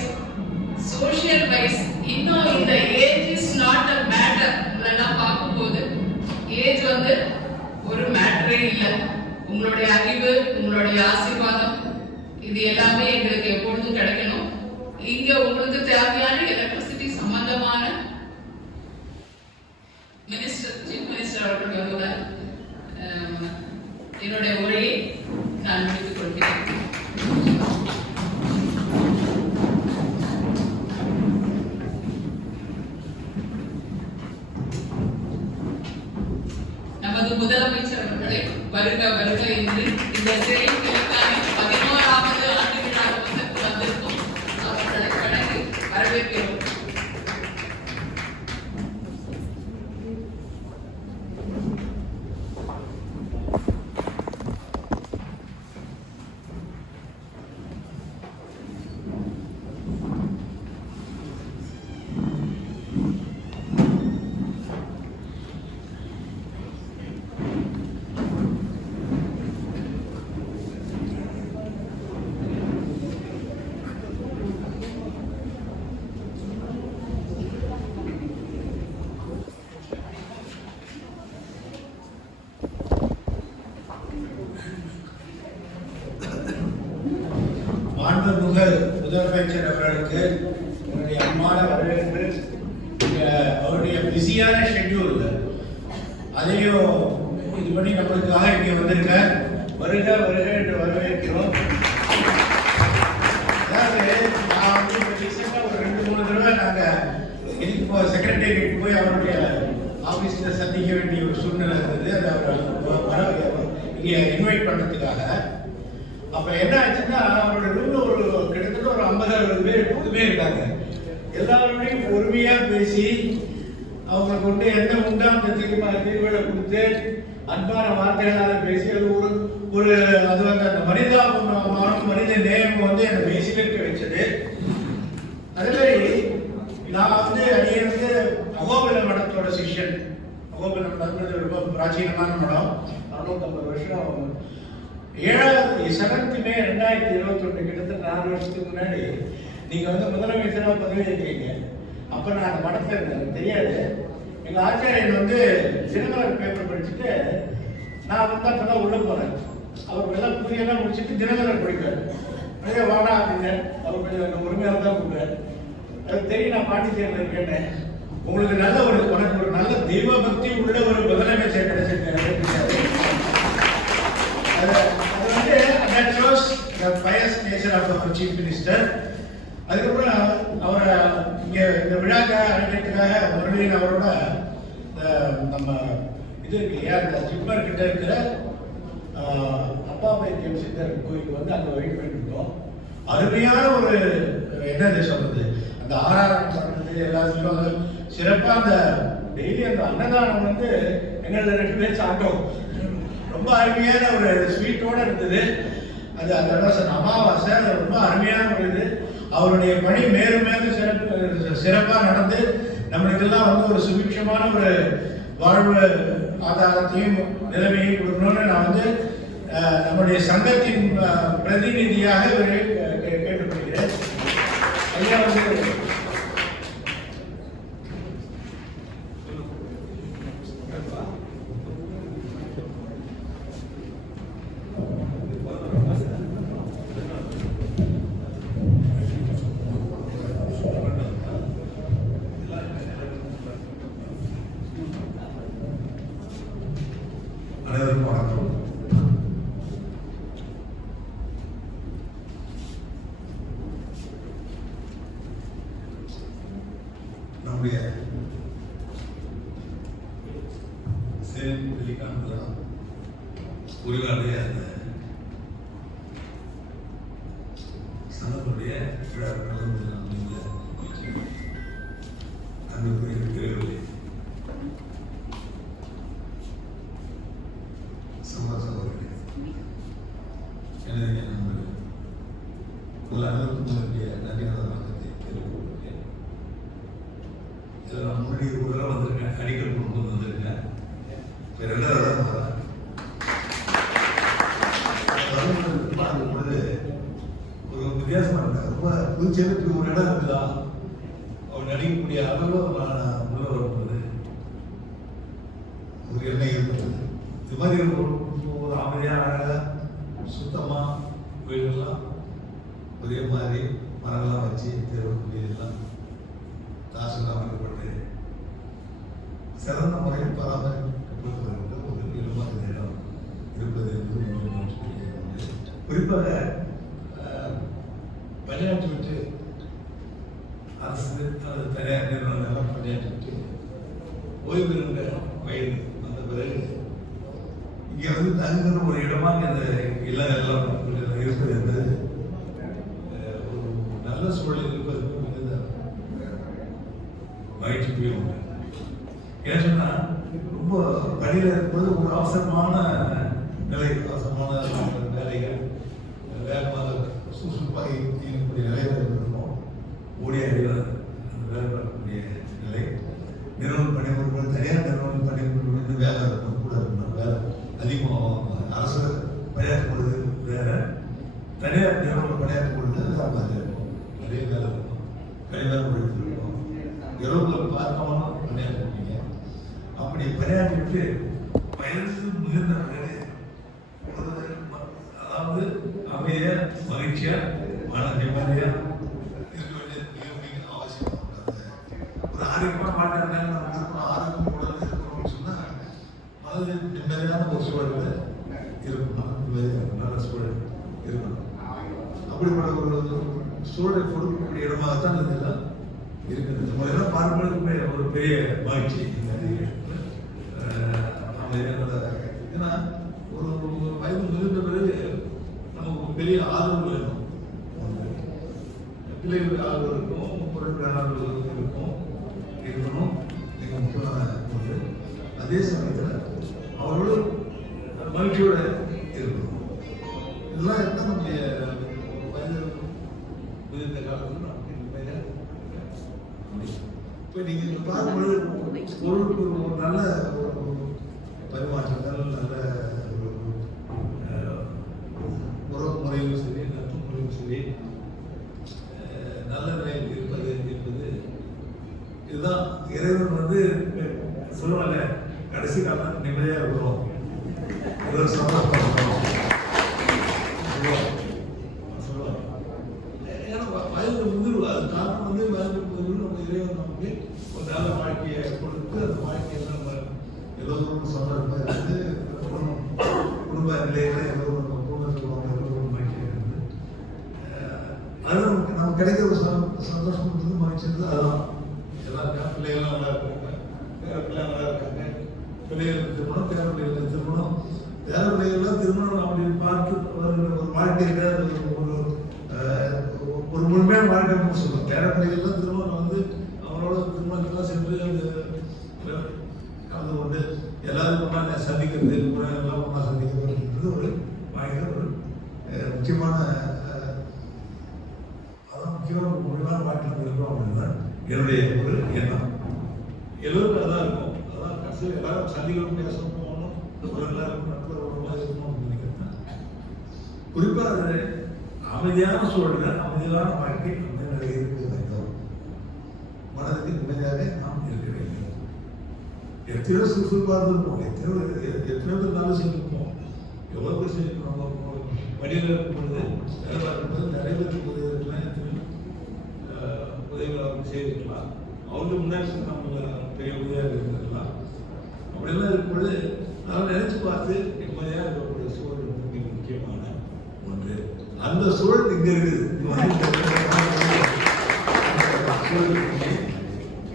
social wise, இன்னும் இந்த age is not a matter. இதெல்லாம் பார்க்கும்போது ஏஜ் வந்து ஒரு மேட்டரே இல்லை. உங்களுடைய அறிவு, உங்களுடைய ஆசீர்வாதம், இது எல்லாமே எங்களுக்கு எப்பொழுதும் கிடைக்கணும். இங்க உங்களுக்கு தேவையான எலக்ட்ரிசிட்டி சம்பந்தமான மினிஸ்டர், சீஃப் மினிஸ்டர் அவர்கள் வருவதால் என்னுடைய உரையை நான் முடித்துக் கொள்கிறேன். நமது முதலமைச்சர் அவர்களை வருக வருக என்று இந்த செரின் பெலிகானின் 11வது ஆண்டு விழாவுக்கு வந்திருக்கும் அவர்களை வணங்கி வரவேற்கிறோம். முதலமைச்சர் அவர்களுக்கு என்னுடைய அன்பான வரவேற்பு. அவருடைய பிஸியான ஷெட்யூல் அதையும் இது பண்ணி நம்மளுக்காக இங்கே வந்திருக்க வருக வருக என்று வரவேற்கிறோம். அதாவது நான் வந்து இப்போ ரீசெண்டாக ஒரு 2-3 தடவை நாங்கள் இதுக்கு இப்போ செக்ரட்டேரியட் போய் அவருடைய ஆஃபீஸில் சந்திக்க வேண்டிய ஒரு சூழ்நிலை இருந்தது. அதை அவர் இங்கே இன்வைட் பண்ணுறதுக்காக. அப்போ என்ன ஆச்சுன்னா, அவரோட ரூமில் ஒரு கிட்டத்தட்ட ஒரு 50-60 பேர் எப்போதுமே இருக்காங்க. எல்லாரோடையும் பொறுமையாக பேசி அவங்களுக்கு கொண்டு என்ன உண்டோ அந்த தீர்வுகளை கொடுத்து அன்பான வார்த்தைகளால் பேசி அது ஒரு அது வந்து அந்த மனிதாபிமானம் மனித நேயம் வந்து என்னை பேசிலிருக்க வச்சது. அதே மாதிரி நான் வந்து அடியே வந்து அகோபில மடத்தோட சிஷ்யன். அகோபில மடம்ன்றது ரொம்ப பிராச்சீனமான மடம், 650 வருஷம். 7th May 2021, கிட்டத்தட்ட 4 வருஷத்துக்கு முன்னாடி நீங்க வந்து முதலமைச்சராக பதவி ஏற்கிறீங்க. அப்ப நான் அந்த மடத்துல இருந்தேன், தெரியாது. எங்க ஆச்சாரியன் வந்து தினமலர் பேப்பர் படிச்சுட்டு நான் வந்து அப்பதான் உள்ள போறேன். அவர் எல்லாம் புரியெல்லாம் முடிச்சுட்டு தினமலர் படிப்பார். அப்படியே வாடா அப்படின்னு அவர் கொஞ்சம் உரிமையாக தான் கொடுக்குறாரு. அது தெரியும், நான் பாண்டிச்சேரியில் கேட்டேன், உங்களுக்கு நல்ல உனக்கு ஒரு நல்ல தெய்வ பக்தி உள்ள ஒரு முதலமைச்சர் கிடைச்சிருக்காரு. அது வந்து that shows the pious nature of our chief minister. அதுக்கப்புறம் அவரை இங்கே இந்த விழாக்காக அழைக்கிறதுக்காக முரளியின் அவரோட நம்ம இது இருக்கு இல்லையா, இந்த ஜிப்மர் கிட்ட இருக்கிற அப்பா பைத்தியம் சித்தர் கோயிலுக்கு வந்து அங்கே வெயிட் பண்ணிட்டு இருக்கோம். அருமையான ஒரு என்னது சொல்றது, அந்த ஆராதனை பண்ணுறது எல்லாத்துக்கும் சிறப்பாக அந்த டெய்லி அந்த அன்னதானம் வந்து எங்களோட 2 பேர் சாப்பிட்டோம். ரொம்ப அருமையான ஒரு ஸ்வீட்டோட இருந்தது. அது அதோட அமாவாசை ரொம்ப அருமையான ஒரு இது. அவருடைய பணி மேலும் மேலும் சிறப்பாக நடந்து நம்மளுக்கெல்லாம் வந்து ஒரு சுபிட்சமான ஒரு வாழ்வு ஆதாரத்தையும் நிலைமையும் கொடுக்கணும்னு நான் வந்து நம்முடைய சங்கத்தின் பிரதிநிதியாக கேட்டுக்கொள்கிறேன். ஐயா வந்து அனைவருக்கும் வணக்கம். நம்முடைய வெளிக்கானதான் உரிமையாளருடைய அந்த சங்கத்துடைய அன்புக்குரிய திரைவழி சகோதரர்களே, எனது நண்பர்கள், உங்கள் அனைவருக்கும் நன்றி வணக்கத்தை தெரிவித்துக் கொள்கிறேன். இதில் நான் முன்னாடி ஒரு தடவை வந்திருக்கேன், அடிக்கல் கொண்டு வந்திருக்கேன். இப்போ 2வது தடவை வரேன். பார்க்கும்போது ஒரு வித்தியாசமாக இருந்தேன். ரொம்ப புதுச்சேரிக்கு ஒரு இடம் இருக்குதா அவர் நடிக்கக்கூடிய அளவு நான் உள்ள வரும்போது ஒரு எண்ணெய் இருந்தது. இது மாதிரி ஒரு அமைதியாக அழகாக சுத்தமாக கோயிலெல்லாம் ஒரே மாதிரி மரங்கள்லாம் வச்சு தேவைக்கூடியதெல்லாம் தாசில் அமைக்கப்பட்டு சிறந்த முறையில் பராமரிக்கப்பட்டு ஒரு இடமாக இந்த இடம் இருப்பது என்பது குறிப்பாக பணியாற்றி விட்டு அரசு அல்லது தனியார் நிறுவனங்கள்லாம் பணியாற்றி விட்டு ஓய்வு இருந்த வயது வந்த பிறகு இங்கே வந்து தங்குற ஒரு இடமாக இந்த இல்லம் எல்லாம் இருப்பது என்பது ஒரு நல்ல சூழல் இருப்பதற்கு மிகுந்த மகிழ்ச்சிக்குரிய ஒன்று. ஏன்னு சொன்னால் ரொம்ப பணியில் இருக்கும்போது ஒரு அவசரமான நிலை, அவசரமான வேலைகள் வேகமாக சுறுசுறுப்பாக இருக்கக்கூடிய நிலையில் இருக்கணும். ஓடிய வேலை பார்க்கக்கூடிய நிலை. நிறுவனம் பணிபுரிவோம், தனியார் நிறுவனம் பணிபுரிவோம், இன்னும் வேலை இருக்கணும், கூட இருக்கணும். வேலை அதிகமாக அரசு பணியாற்றும் பொழுது வேற, தனியார் நிறுவனம் பணியாற்றும் பொழுது வேலை இருக்கும், நிறைய வேலை இருக்கும், கடிதம் இருக்கும், இரவுகளை பார்க்காம பணியாற்றுவீங்க. அப்படி பணியாற்றிவிட்டு வயது முதிர்ந்த பிறகு அதாவது அமைதியா மகிழ்ச்சியா மன நிம்மதியா இருக்க வேண்டிய அவசியம். ஒரு ஆரோக்கியமான வாழ்க்கை நம்ம ஆரோக்கியம் உடல் இருக்கணும்னு சொன்னா மனது நிம்மதியான ஒரு சூழல் இருக்கணும், நல்ல சூழல் இருக்கணும். அப்படிப்பட்ட ஒரு சூழல் கொடுக்கக்கூடிய இடமாகத்தான் இதெல்லாம் இருக்குது. நம்ம எல்லாம் பார்ப்பதற்குமே ஒரு பெரிய மகிழ்ச்சி. ஏன்னா ஒரு வயது முதிர்ந்த பிறகு நமக்கு பெரிய ஆதரவு வேணும். பிள்ளைகளுக்கு ஆதரவு இருக்கும், பொருட்கள் ஆதரவு இருக்கணும், மிக முக்கியமான ஒன்று. அதே சமயத்தில் அவரோடு மகிழ்ச்சியோட இருக்கணும். இதெல்லாம் இருந்தால் நம்முடைய வயது முதிர்ந்த காலத்தில் நமக்கு நிம்மதியாக முடியும். இப்போ நீங்கள் பார்க்கும்பொழுது பொருளுக்கு ஒரு நல்ல ஒரு பரிமாற்றங்கள், நல்ல உறவு முறையும் சரி, நட்பு முறையும் சரி, நல்ல நிலையில் இருப்பது என்பது இதுதான். இறைவன் வந்து சொல்லுவாங்க, கடைசி காலம் நிம்மதியாக இருக்கிறோம், ஒரு சந்தோஷம் சொல்லுவாங்க. ஏன்னா வயது முதிர்வு, அது காரணம் வந்து வயது முதிர்வு. நம்ம இறைவன் நமக்கு ஒரு நல்ல வாழ்க்கையை கொடுத்து அந்த வாழ்க்கையை நம்ம ஏதோ ஒரு சந்தோஷமாக இருந்து குடும்ப நிலையில ஏதோ ஒரு குடும்பத்தில் வாழ்க்கை இருந்து அது நமக்கு கிடைக்கிற ஒரு சந்தோஷம் மகிழ்ச்சி. அதுதான் எல்லாருக்கும் பிள்ளைகள்லாம் நல்லா இருக்காங்க, பேர பிள்ளைங்க நல்லா இருக்காங்க, பிள்ளைகளுக்கு திருமணம், பேர பிள்ளைகளுக்கு திருமணம், பேர பிள்ளைகள்லாம் திருமணம் அப்படின்னு பார்த்து ஒரு வாழ்க்கையில் ஒரு முழுமையான வாழ்க்கை சொல்லுவோம். பேர பிள்ளைகள்லாம் திருமணம் வந்து அவரோட திருமணத்துலாம் சென்று கலந்து கொண்டு எல்லாரும் ஒன்றா சந்திக்கிறது, எல்லாம் ஒன்றா சந்திக்கிறதுன்றது ஒரு வாழ்க்கையில் ஒரு முக்கியமான முக்கியமான வாழ்க்கையில் இருக்கிறோம் அப்படின்னு தான் என்னுடைய ஒரு எண்ணம். எல்லோருக்கும் அதான் இருக்கும். அதான் கடைசியில் எல்லாரும் சந்திக்கணும், பேசணும், போகணும், எல்லாருக்கும் நட்புறவுமாக இருக்கணும் அப்படின்னு நினைக்கிறேன். குறிப்பாக அது அமைதியான சூழலில் அமைதியான வாழ்க்கை நம்ம இருக்க வேண்டும். மனதுக்கு நிம்மதியாக நாம் இருக்க வேண்டும். எத்தனையோ சுறுசுறுப்பாக இருந்திருப்போம், எத்தனையோ பேர் நல்ல செஞ்சுருப்போம், எவ்வளோ பேர் செஞ்சுருப்போம். வழியில் இருக்கும்பொழுது வேலை பார்க்கும்போது நிறைய பேருக்கு உதவி இருக்கலாம், எத்தனையோ உதவிகளை அவங்க செய்திருக்கலாம், அவங்களுக்கு முன்னாடி நம்மள பெரிய உதவியாக இருந்திருக்கலாம். அப்படியெல்லாம் இருக்கும்பொழுது நான் நினைச்சு பார்த்து நிம்மதியாக இருக்கக்கூடிய சூழல் மிக முக்கியமான ஒன்று. அந்த சூழல் இங்கே இருக்குது,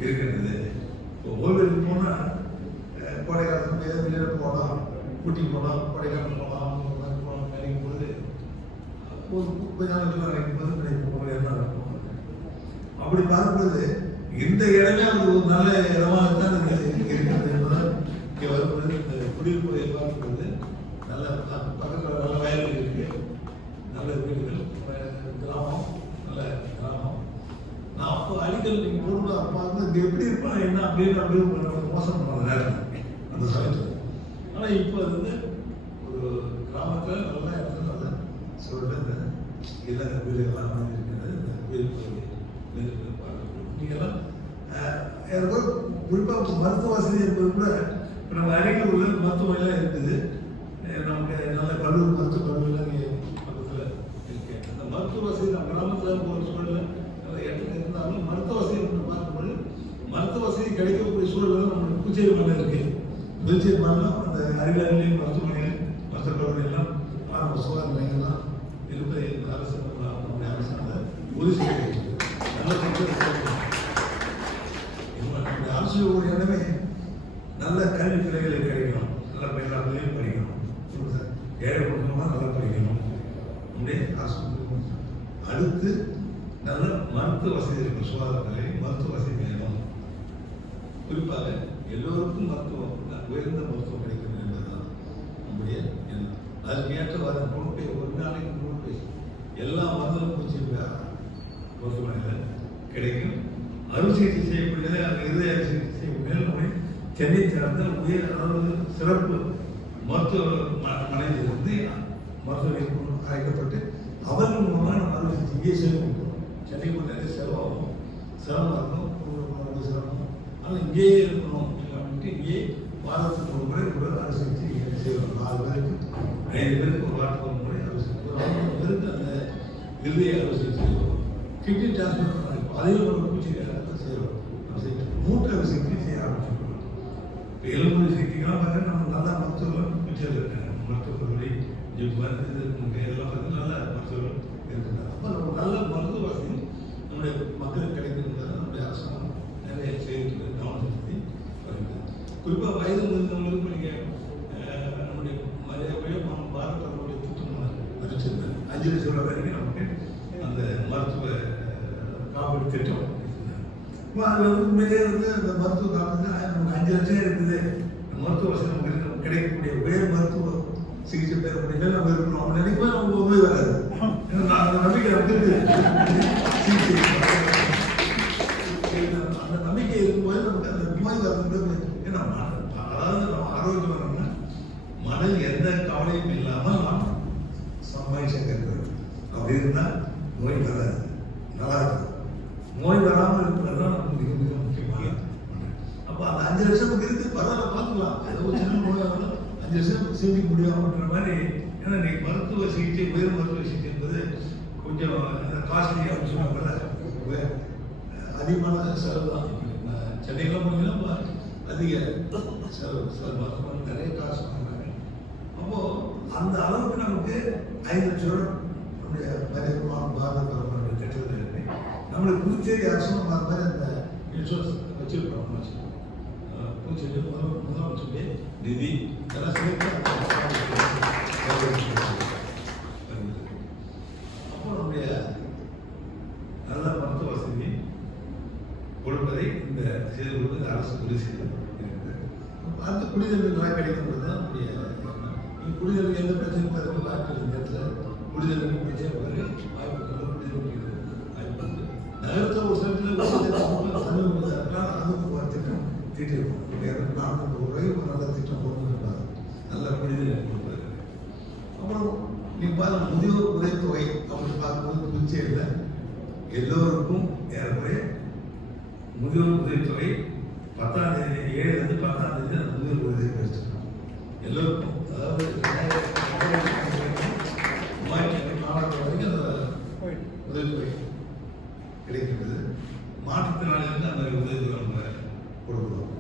இருக்கிறது. இப்போ ஓய்வு போனால் கோடை காலத்தில் வெளியில் போகலாம், ஊட்டி போகலாம், கொடைக்கானல் போகலாம், நினைக்கும் பொழுது கொஞ்ச நாளுக்கு நினைக்கும் போது நினைக்கும் எல்லாம் இருக்கும். அப்படி பார்க்கும்போது இந்த இடமே அது ஒரு நல்ல இடமாகத்தான் இருக்கிறது என்பதால் இங்கே வரும்பொழுது இந்த குடியிருப்புகளை பார்க்கும்போது நல்ல பக்கத்தில் நல்ல வயல்கள் இருக்கு, நல்ல வீடுகள், கிராமம், நல்ல கிராமம். நான் அப்போ அடிக்கல் நீங்கள் போடும்போது பார்க்கும்போது இங்கே எப்படி இருப்பான் என்ன அப்படின்னு மோசம் பண்ண நேரம் அந்த சமயத்தில். ஆனால் இப்போ அது வந்து ஒரு கிராமத்தில் நல்ல இடத்துல நல்ல சொல்கிற இல்லை வீடுகள்லாம் இருக்கிறது. இந்த நீங்கள்லாம் எனக்கு குறிப்பாக மருத்துவ வசதி என்பது கூட இப்போ நம்ம அருகில் உள்ள மருத்துவமனைலாம் இருக்குது. நமக்கு நல்ல கல்லூரி மருத்துவ கல்லூரிலாம் இங்கே பக்கத்தில் இருக்கு. அந்த மருத்துவ வசதி நம்ம கிராமத்தில் போகிற சூழலில் நல்ல இடத்துல இருந்தாலும் மருத்துவ வசதி பார்க்கும்போது மருத்துவ வசதி கிடைக்கக்கூடிய சூழல் நம்மளுக்கு புதுச்சேரி மலை இருக்குது. புதுச்சேரி மலைலாம் அந்த அருகில் மருத்துவமனைகள், மருத்துவ கல்லூரியெல்லாம், ஆரம்ப சுகாதார நிலையங்கள்லாம் இருப்பதை அரசு நம்முடைய அரசாங்கம் உறுதி செய்ய அரசு ஒரு இடமே நல்ல கல்வி பிள்ளைகளை கிடைக்கணும், நல்ல பிள்ளைகளையும் படிக்கணும், ஏழை குடும்பமாக நல்லா படிக்கணும். அப்படியே அரசு அடுத்து நல்ல மருத்துவ வசதி இருக்கும், சுகாதார நிலையம் மருத்துவ வசதி வேணும். குறிப்பாக எல்லோருக்கும் மருத்துவம், உயர்ந்த மருத்துவம் கிடைக்கணும் என்பதுதான் நம்முடைய எண்ணம். அதுக்கு ஏற்ற வர பொறுப்பை ஒரு நாளைக்கு பொறுப்பை எல்லா மருத்துவம் பூச்சி மருத்துவமனையில் கிடைக்கும். அறுவை சிகிச்சை செய்யக்கூடியது அந்த இருதய அறுவை சிகிச்சை செய்யக்கூடிய நம்முடைய சென்னை சார்ந்த உயர் அதாவது சிறப்பு மருத்துவமனையிலிருந்து மருத்துவ அழைக்கப்பட்டு அவர்கள் மூலமாக நம்ம அறுவை சிகிச்சை இங்கே செய்ய கொடுக்குறோம். சென்னைக்கு நிறைய செலவாகும், சிரமம் இருக்கும், சிரமம். ஆனால் இங்கேயே இருக்கணும் அப்படின்ட்டு இங்கேயே வாரத்துக்கு ஒரு முறை ஒரு அறுவை சிகிச்சை செய்வோம். 4 பேருக்கு 5 பேருக்கு ஒரு வாரத்துக்கு ஒரு முறை அறுவை சிகிச்சை, ஒரு 5 பேருக்கு அந்த இருதய அறுவை சிகிச்சை செய்வோம். கிட்னி டிரான்ஸ்பிளண்ட் அதையும் ஒரு பூச்சி செய்வோம். மூட்டு அறுவை சிகிச்சை செய்ய ஆரம்பிச்சிருக்கோம். இப்போ எலும்பு சிகிச்சைக்கெல்லாம் பார்த்தா நம்ம நல்லா மருத்துவர்கள் பூச்சியில் இருக்காங்க. மருத்துவ கல்லூரி எல்லாம் பார்த்து நல்ல மருத்துவர்கள் இருக்காங்க. அப்போ நம்ம நல்ல மருத்துவ வசதி நம்முடைய மக்களுக்கு கிடைக்கிறது நம்முடைய அரசாங்கம் நிறைய செய்திருக்கிறது, கவனம் செலுத்தி வருகிறது. குறிப்பாக வயது முதிர்ந்தவங்களுக்கு நீங்கள் நம்முடைய மரியாதையோ பாரத பிரதமருடைய திட்டம் அறிவிச்சிருந்தாங்க. 5 லட்சம் ரூபாய் வரைக்கும் நமக்கு அந்த மருத்துவ காப்பீடு திட்டம். அது வந்து உண்மையிலே வந்து அந்த மருத்துவ காப்பீடு நமக்கு 5 லட்சம் இருக்குது, மருத்துவ வசதி நமக்கு கிடைக்கக்கூடிய உயர் மருத்துவ சிகிச்சை பெறக்கூடிய நிலை நம்ம இருக்கணும். அவங்க நினைப்பா நமக்கு உண்மை வராது. ஏன்னா அந்த நம்பிக்கை நமக்கு சிகிச்சை அந்த நம்பிக்கை இருக்கும்போது நமக்கு அந்த நோய் வருகிறது. ஏன்னா அதாவது நம்ம ஆரோக்கியம் வரணும்னா மனதில் எந்த கவலையும் இல்லாமல் நாம் சம்பாதிச்சு இருக்கிறது. அப்படி இருந்தால் நோய் வராது, நல்லா இருக்கும். நோய் வராமல் இருக்கிறது தான் நமக்கு மிக மிக முக்கியமான. அப்போ அந்த 5 வருஷத்துக்கு இருக்கு, பரவாயில்ல பார்த்துக்கலாம். ஏதோ சின்ன நோய் வந்தாலும் 5 வருஷம் சேமிக்க முடியாமன்ற மாதிரி. ஏன்னா இன்னைக்கு மருத்துவ சிகிச்சை, உயர் மருத்துவ சிகிச்சை என்பது கொஞ்சம் காஸ்ட்லி அப்படின்னு சொன்னாங்க, அதிகமான செலவு தான். சென்னையில் போனீங்கன்னா அதிக செலவு நிறைய காசு வாங்குறாங்க. அப்போ அந்த அளவுக்கு நமக்கு 5 லட்சம் ரூபாய் நம்முடைய மறைமுகமான பாரத பிரதமர் கட்டுறது இருக்கு. நம்மளுக்கு புதுச்சேரி அரசும் அந்த மாதிரி அந்த இன்சூரன்ஸ் வச்சிருக்கோம். புதுச்சேரி முதலமைச்சருடைய நிதி இதெல்லாம் சேர்த்து அப்போ நம்முடைய நல்ல மருத்துவ வசதி கொடுப்பதை இந்த செய்து கொடுப்பது அரசு உறுதி செய்து அடுத்த குடிநீர் நல்லா கிடைக்கிறது தான் நம்முடைய குடிநீருக்கு எந்த பிரச்சனையும் பிறகு வாய்ப்பு இந்த இடத்துல குடிநீருக்கு பிரச்சனை பிறகு வாய்ப்பு வாய்ப்பு நகரத்தில் ஒரு சில அதுக்கு ஒரு திட்டம் தீட்டிருக்கோம். 240 ரூபாய் ஒரு நல்ல திட்டம் போட்டுருக்காங்க, நல்ல குடிநீர் கொடுப்பது. அப்புறம் நீங்கள் பார்த்து முதியோர் உதவித்தொகை அப்படின்னு பார்க்கும்போது புதுச்சேரியில் எல்லோருக்கும் ஏறக்குறைய முதியோர் உதவித்தொகை 10ஆம் தேதி 7லேருந்து 10ஆம் தேதி அந்த முதியோர் உதவி கிடைச்சிருக்கோம் எல்லோருக்கும். அதாவது 2004 வரைக்கும் அந்த உதவித்தொகை கிடைக்கின்றது. மாற்றுத்திறனாளிகளுக்கு அந்த உதவித்தொகை நம்ம கொடுக்குறோம்.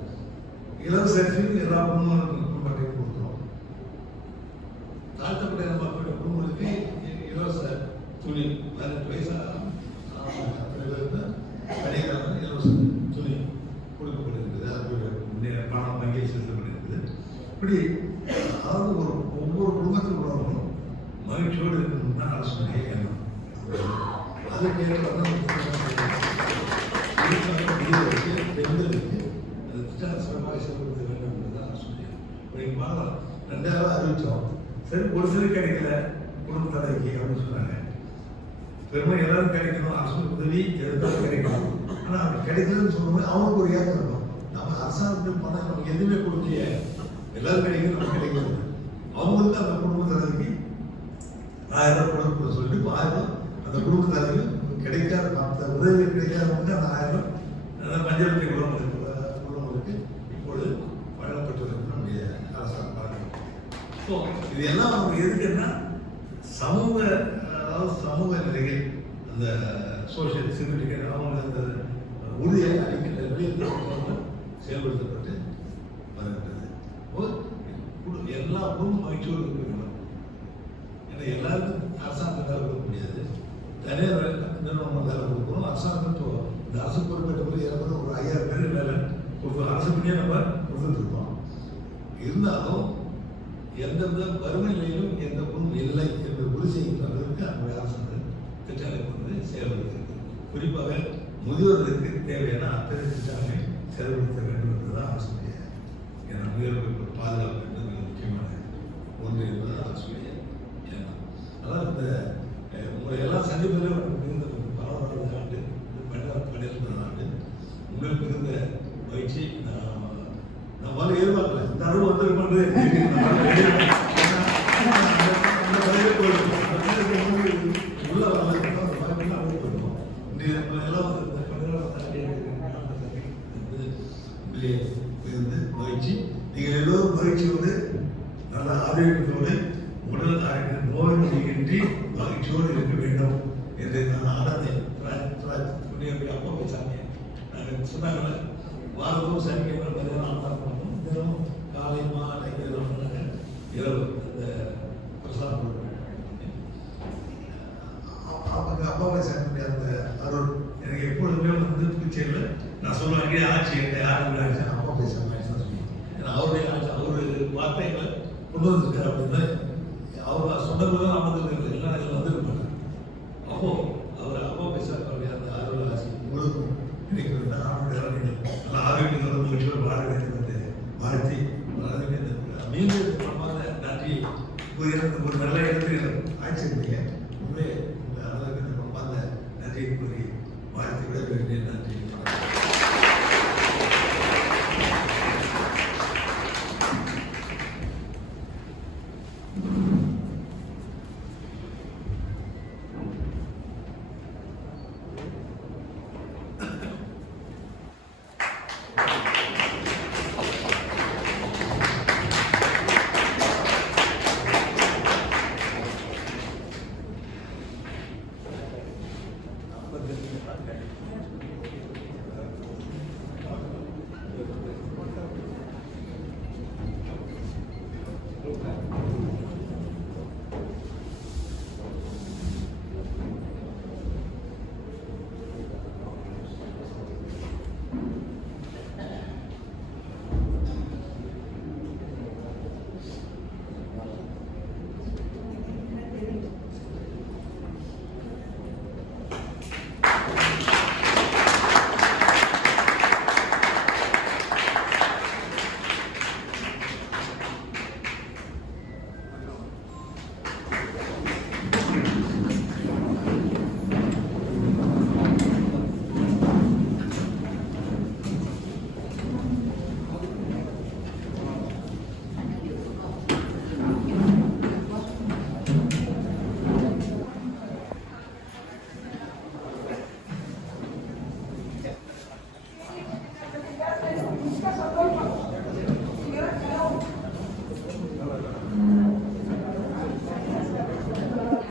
இலவச அரிசியும் எல்லா குடும்பத்தையும் கொடுக்குறோம். தாழ்த்தப்பட்ட மக்களுடைய குடும்பங்களுக்கு இலவச துணி 18 வயசு கிடைக்காத இலவச துணி கொடுக்கப்படுகிறது. அது பணம் வங்கியில் செலுத்தப்படுகிறது. இப்படி அதாவது ஒவ்வொரு குடும்பத்தில் உள்ளவர்களும் மகிழ்ச்சியோடு இருக்கணும்னா அரசுடைய எண்ணம். அதுக்கு பெண்களுக்கு அந்த திட்டம் சிறப்பாக செயல்படுத்த வேண்டும் என்பதுதான் அரசுடைய. நீங்கள் பார்க்கலாம் 2000 அறிவித்தோம், சரி ஒரு சிலர் கிடைக்கல குடும்ப தலைவிக்கு அப்படின்னு சொன்னாங்க. பெருமை எல்லாரும் கிடைக்கணும், அரசு உதவி எதுக்காக கிடைக்கணும். ஆனால் அப்படி கிடைக்கலன்னு சொல்லும்போது அவங்களுக்கு ஒரு ஏக்கம் இருக்கும். நம்ம அரசாங்கத்துக்கு பணம் நமக்கு எதுவுமே கொடுக்கலையே, எல்லாரும் கிடைக்கணும், நமக்கு கிடைக்கிறது. அவங்களுக்கு அந்த குடும்ப தலைவிக்கு 1000 ரூபாய் கொடுக்க சொல்லிட்டு 1000 அந்த குடும்ப தலைவி கிடைக்காத மற்ற உதவி கிடைக்காதவங்க அந்த 1000 மஞ்சள் குடும்பங்களுக்கு இப்பொழுது வழங்கப்பட்டிருக்கு நம்முடைய அரசாங்கம் வழங்கும். ஸோ இது எல்லாம் நமக்கு எதுக்குன்னா சமூக, அதாவது சமூக நிலைகள் அந்த சோசியல் சிக்யூரிட்டி அவங்க அந்த உறுதியை அளிக்கின்ற நிலையில் செயல்படுத்தப்பட்டு வருகிறது. எல்லா குடும்பம் மகிழ்ச்சியோடு இருக்க வேண்டும். ஏன்னா எல்லாருக்கும் அரசாங்கம் வேலை கொடுக்க முடியாது, தனியார் நிறுவனம் வேலை கொடுக்கணும். அரசாங்கம் இந்த அரசு பொறுப்பேற்ற போது ஏற்பட ஒரு 5000 பேர் வேலை கொடுக்கணும். அரசு பண்ணியே நம்ம கொடுத்துருக்கோம். இருந்தாலும் எந்தெந்த வறுமை நிலையிலும் எந்த குடும்பம் இல்லை என்று உறுதி செய்கின்றதற்கு நம்முடைய அரசாங்கம் திட்டங்களை கொண்டு செயல்படுத்துகிறது. குறிப்பாக முதியோர்களுக்கு தேவையான அத்தனை திட்டங்களை செயல்படுத்த வேண்டும் என்பதுதான் அரசுடைய. ஏன்னா முதியோர்களுக்கு பாதுகாப்பு என்பது மிக முக்கியமான ஒன்று என்பது அரசுடைய எண்ணம். அதாவது இந்த உங்களை எல்லாம் சந்திப்பதில் மிகுந்த 12வது ஆண்டு 12வது ஆண்டு உங்களுக்கு மிகுந்த மகிழ்ச்சி. நான் வந்து எதிர்பார்க்கல இந்த அளவு வந்திருப்பது உள்ள இருந்து மகிழ்ச்சி. நீங்கள் எல்லோரும் மகிழ்ச்சியோடு நல்ல ஆரோக்கியத்தோடு உடல் ஆரோக்கியம் நோய் நொடியின்றி மகிழ்ச்சியோடு இருக்க வேண்டும் என்று நான் ஆனந்தேன். அப்பா பேசாங்க நாங்கள் சொன்னாங்களே வாரமும் சனிக்கிழமை தினமும் காலை மாலை இரவு அந்த பிரசாதம் அப்பாவை சேர்ந்த அந்த அருள் எனக்கு எப்பொழுதுமே வந்து புதுச்சேரியில் நான் சொல்லுவேன் ஆட்சி என்ன யாரும் ஆட்சி அப்பா பேசுகிறேன். ஏன்னா அவருடைய ஆட்சி அவரு வார்த்தைகளை கொண்டு வந்திருக்காரு அப்படின்னா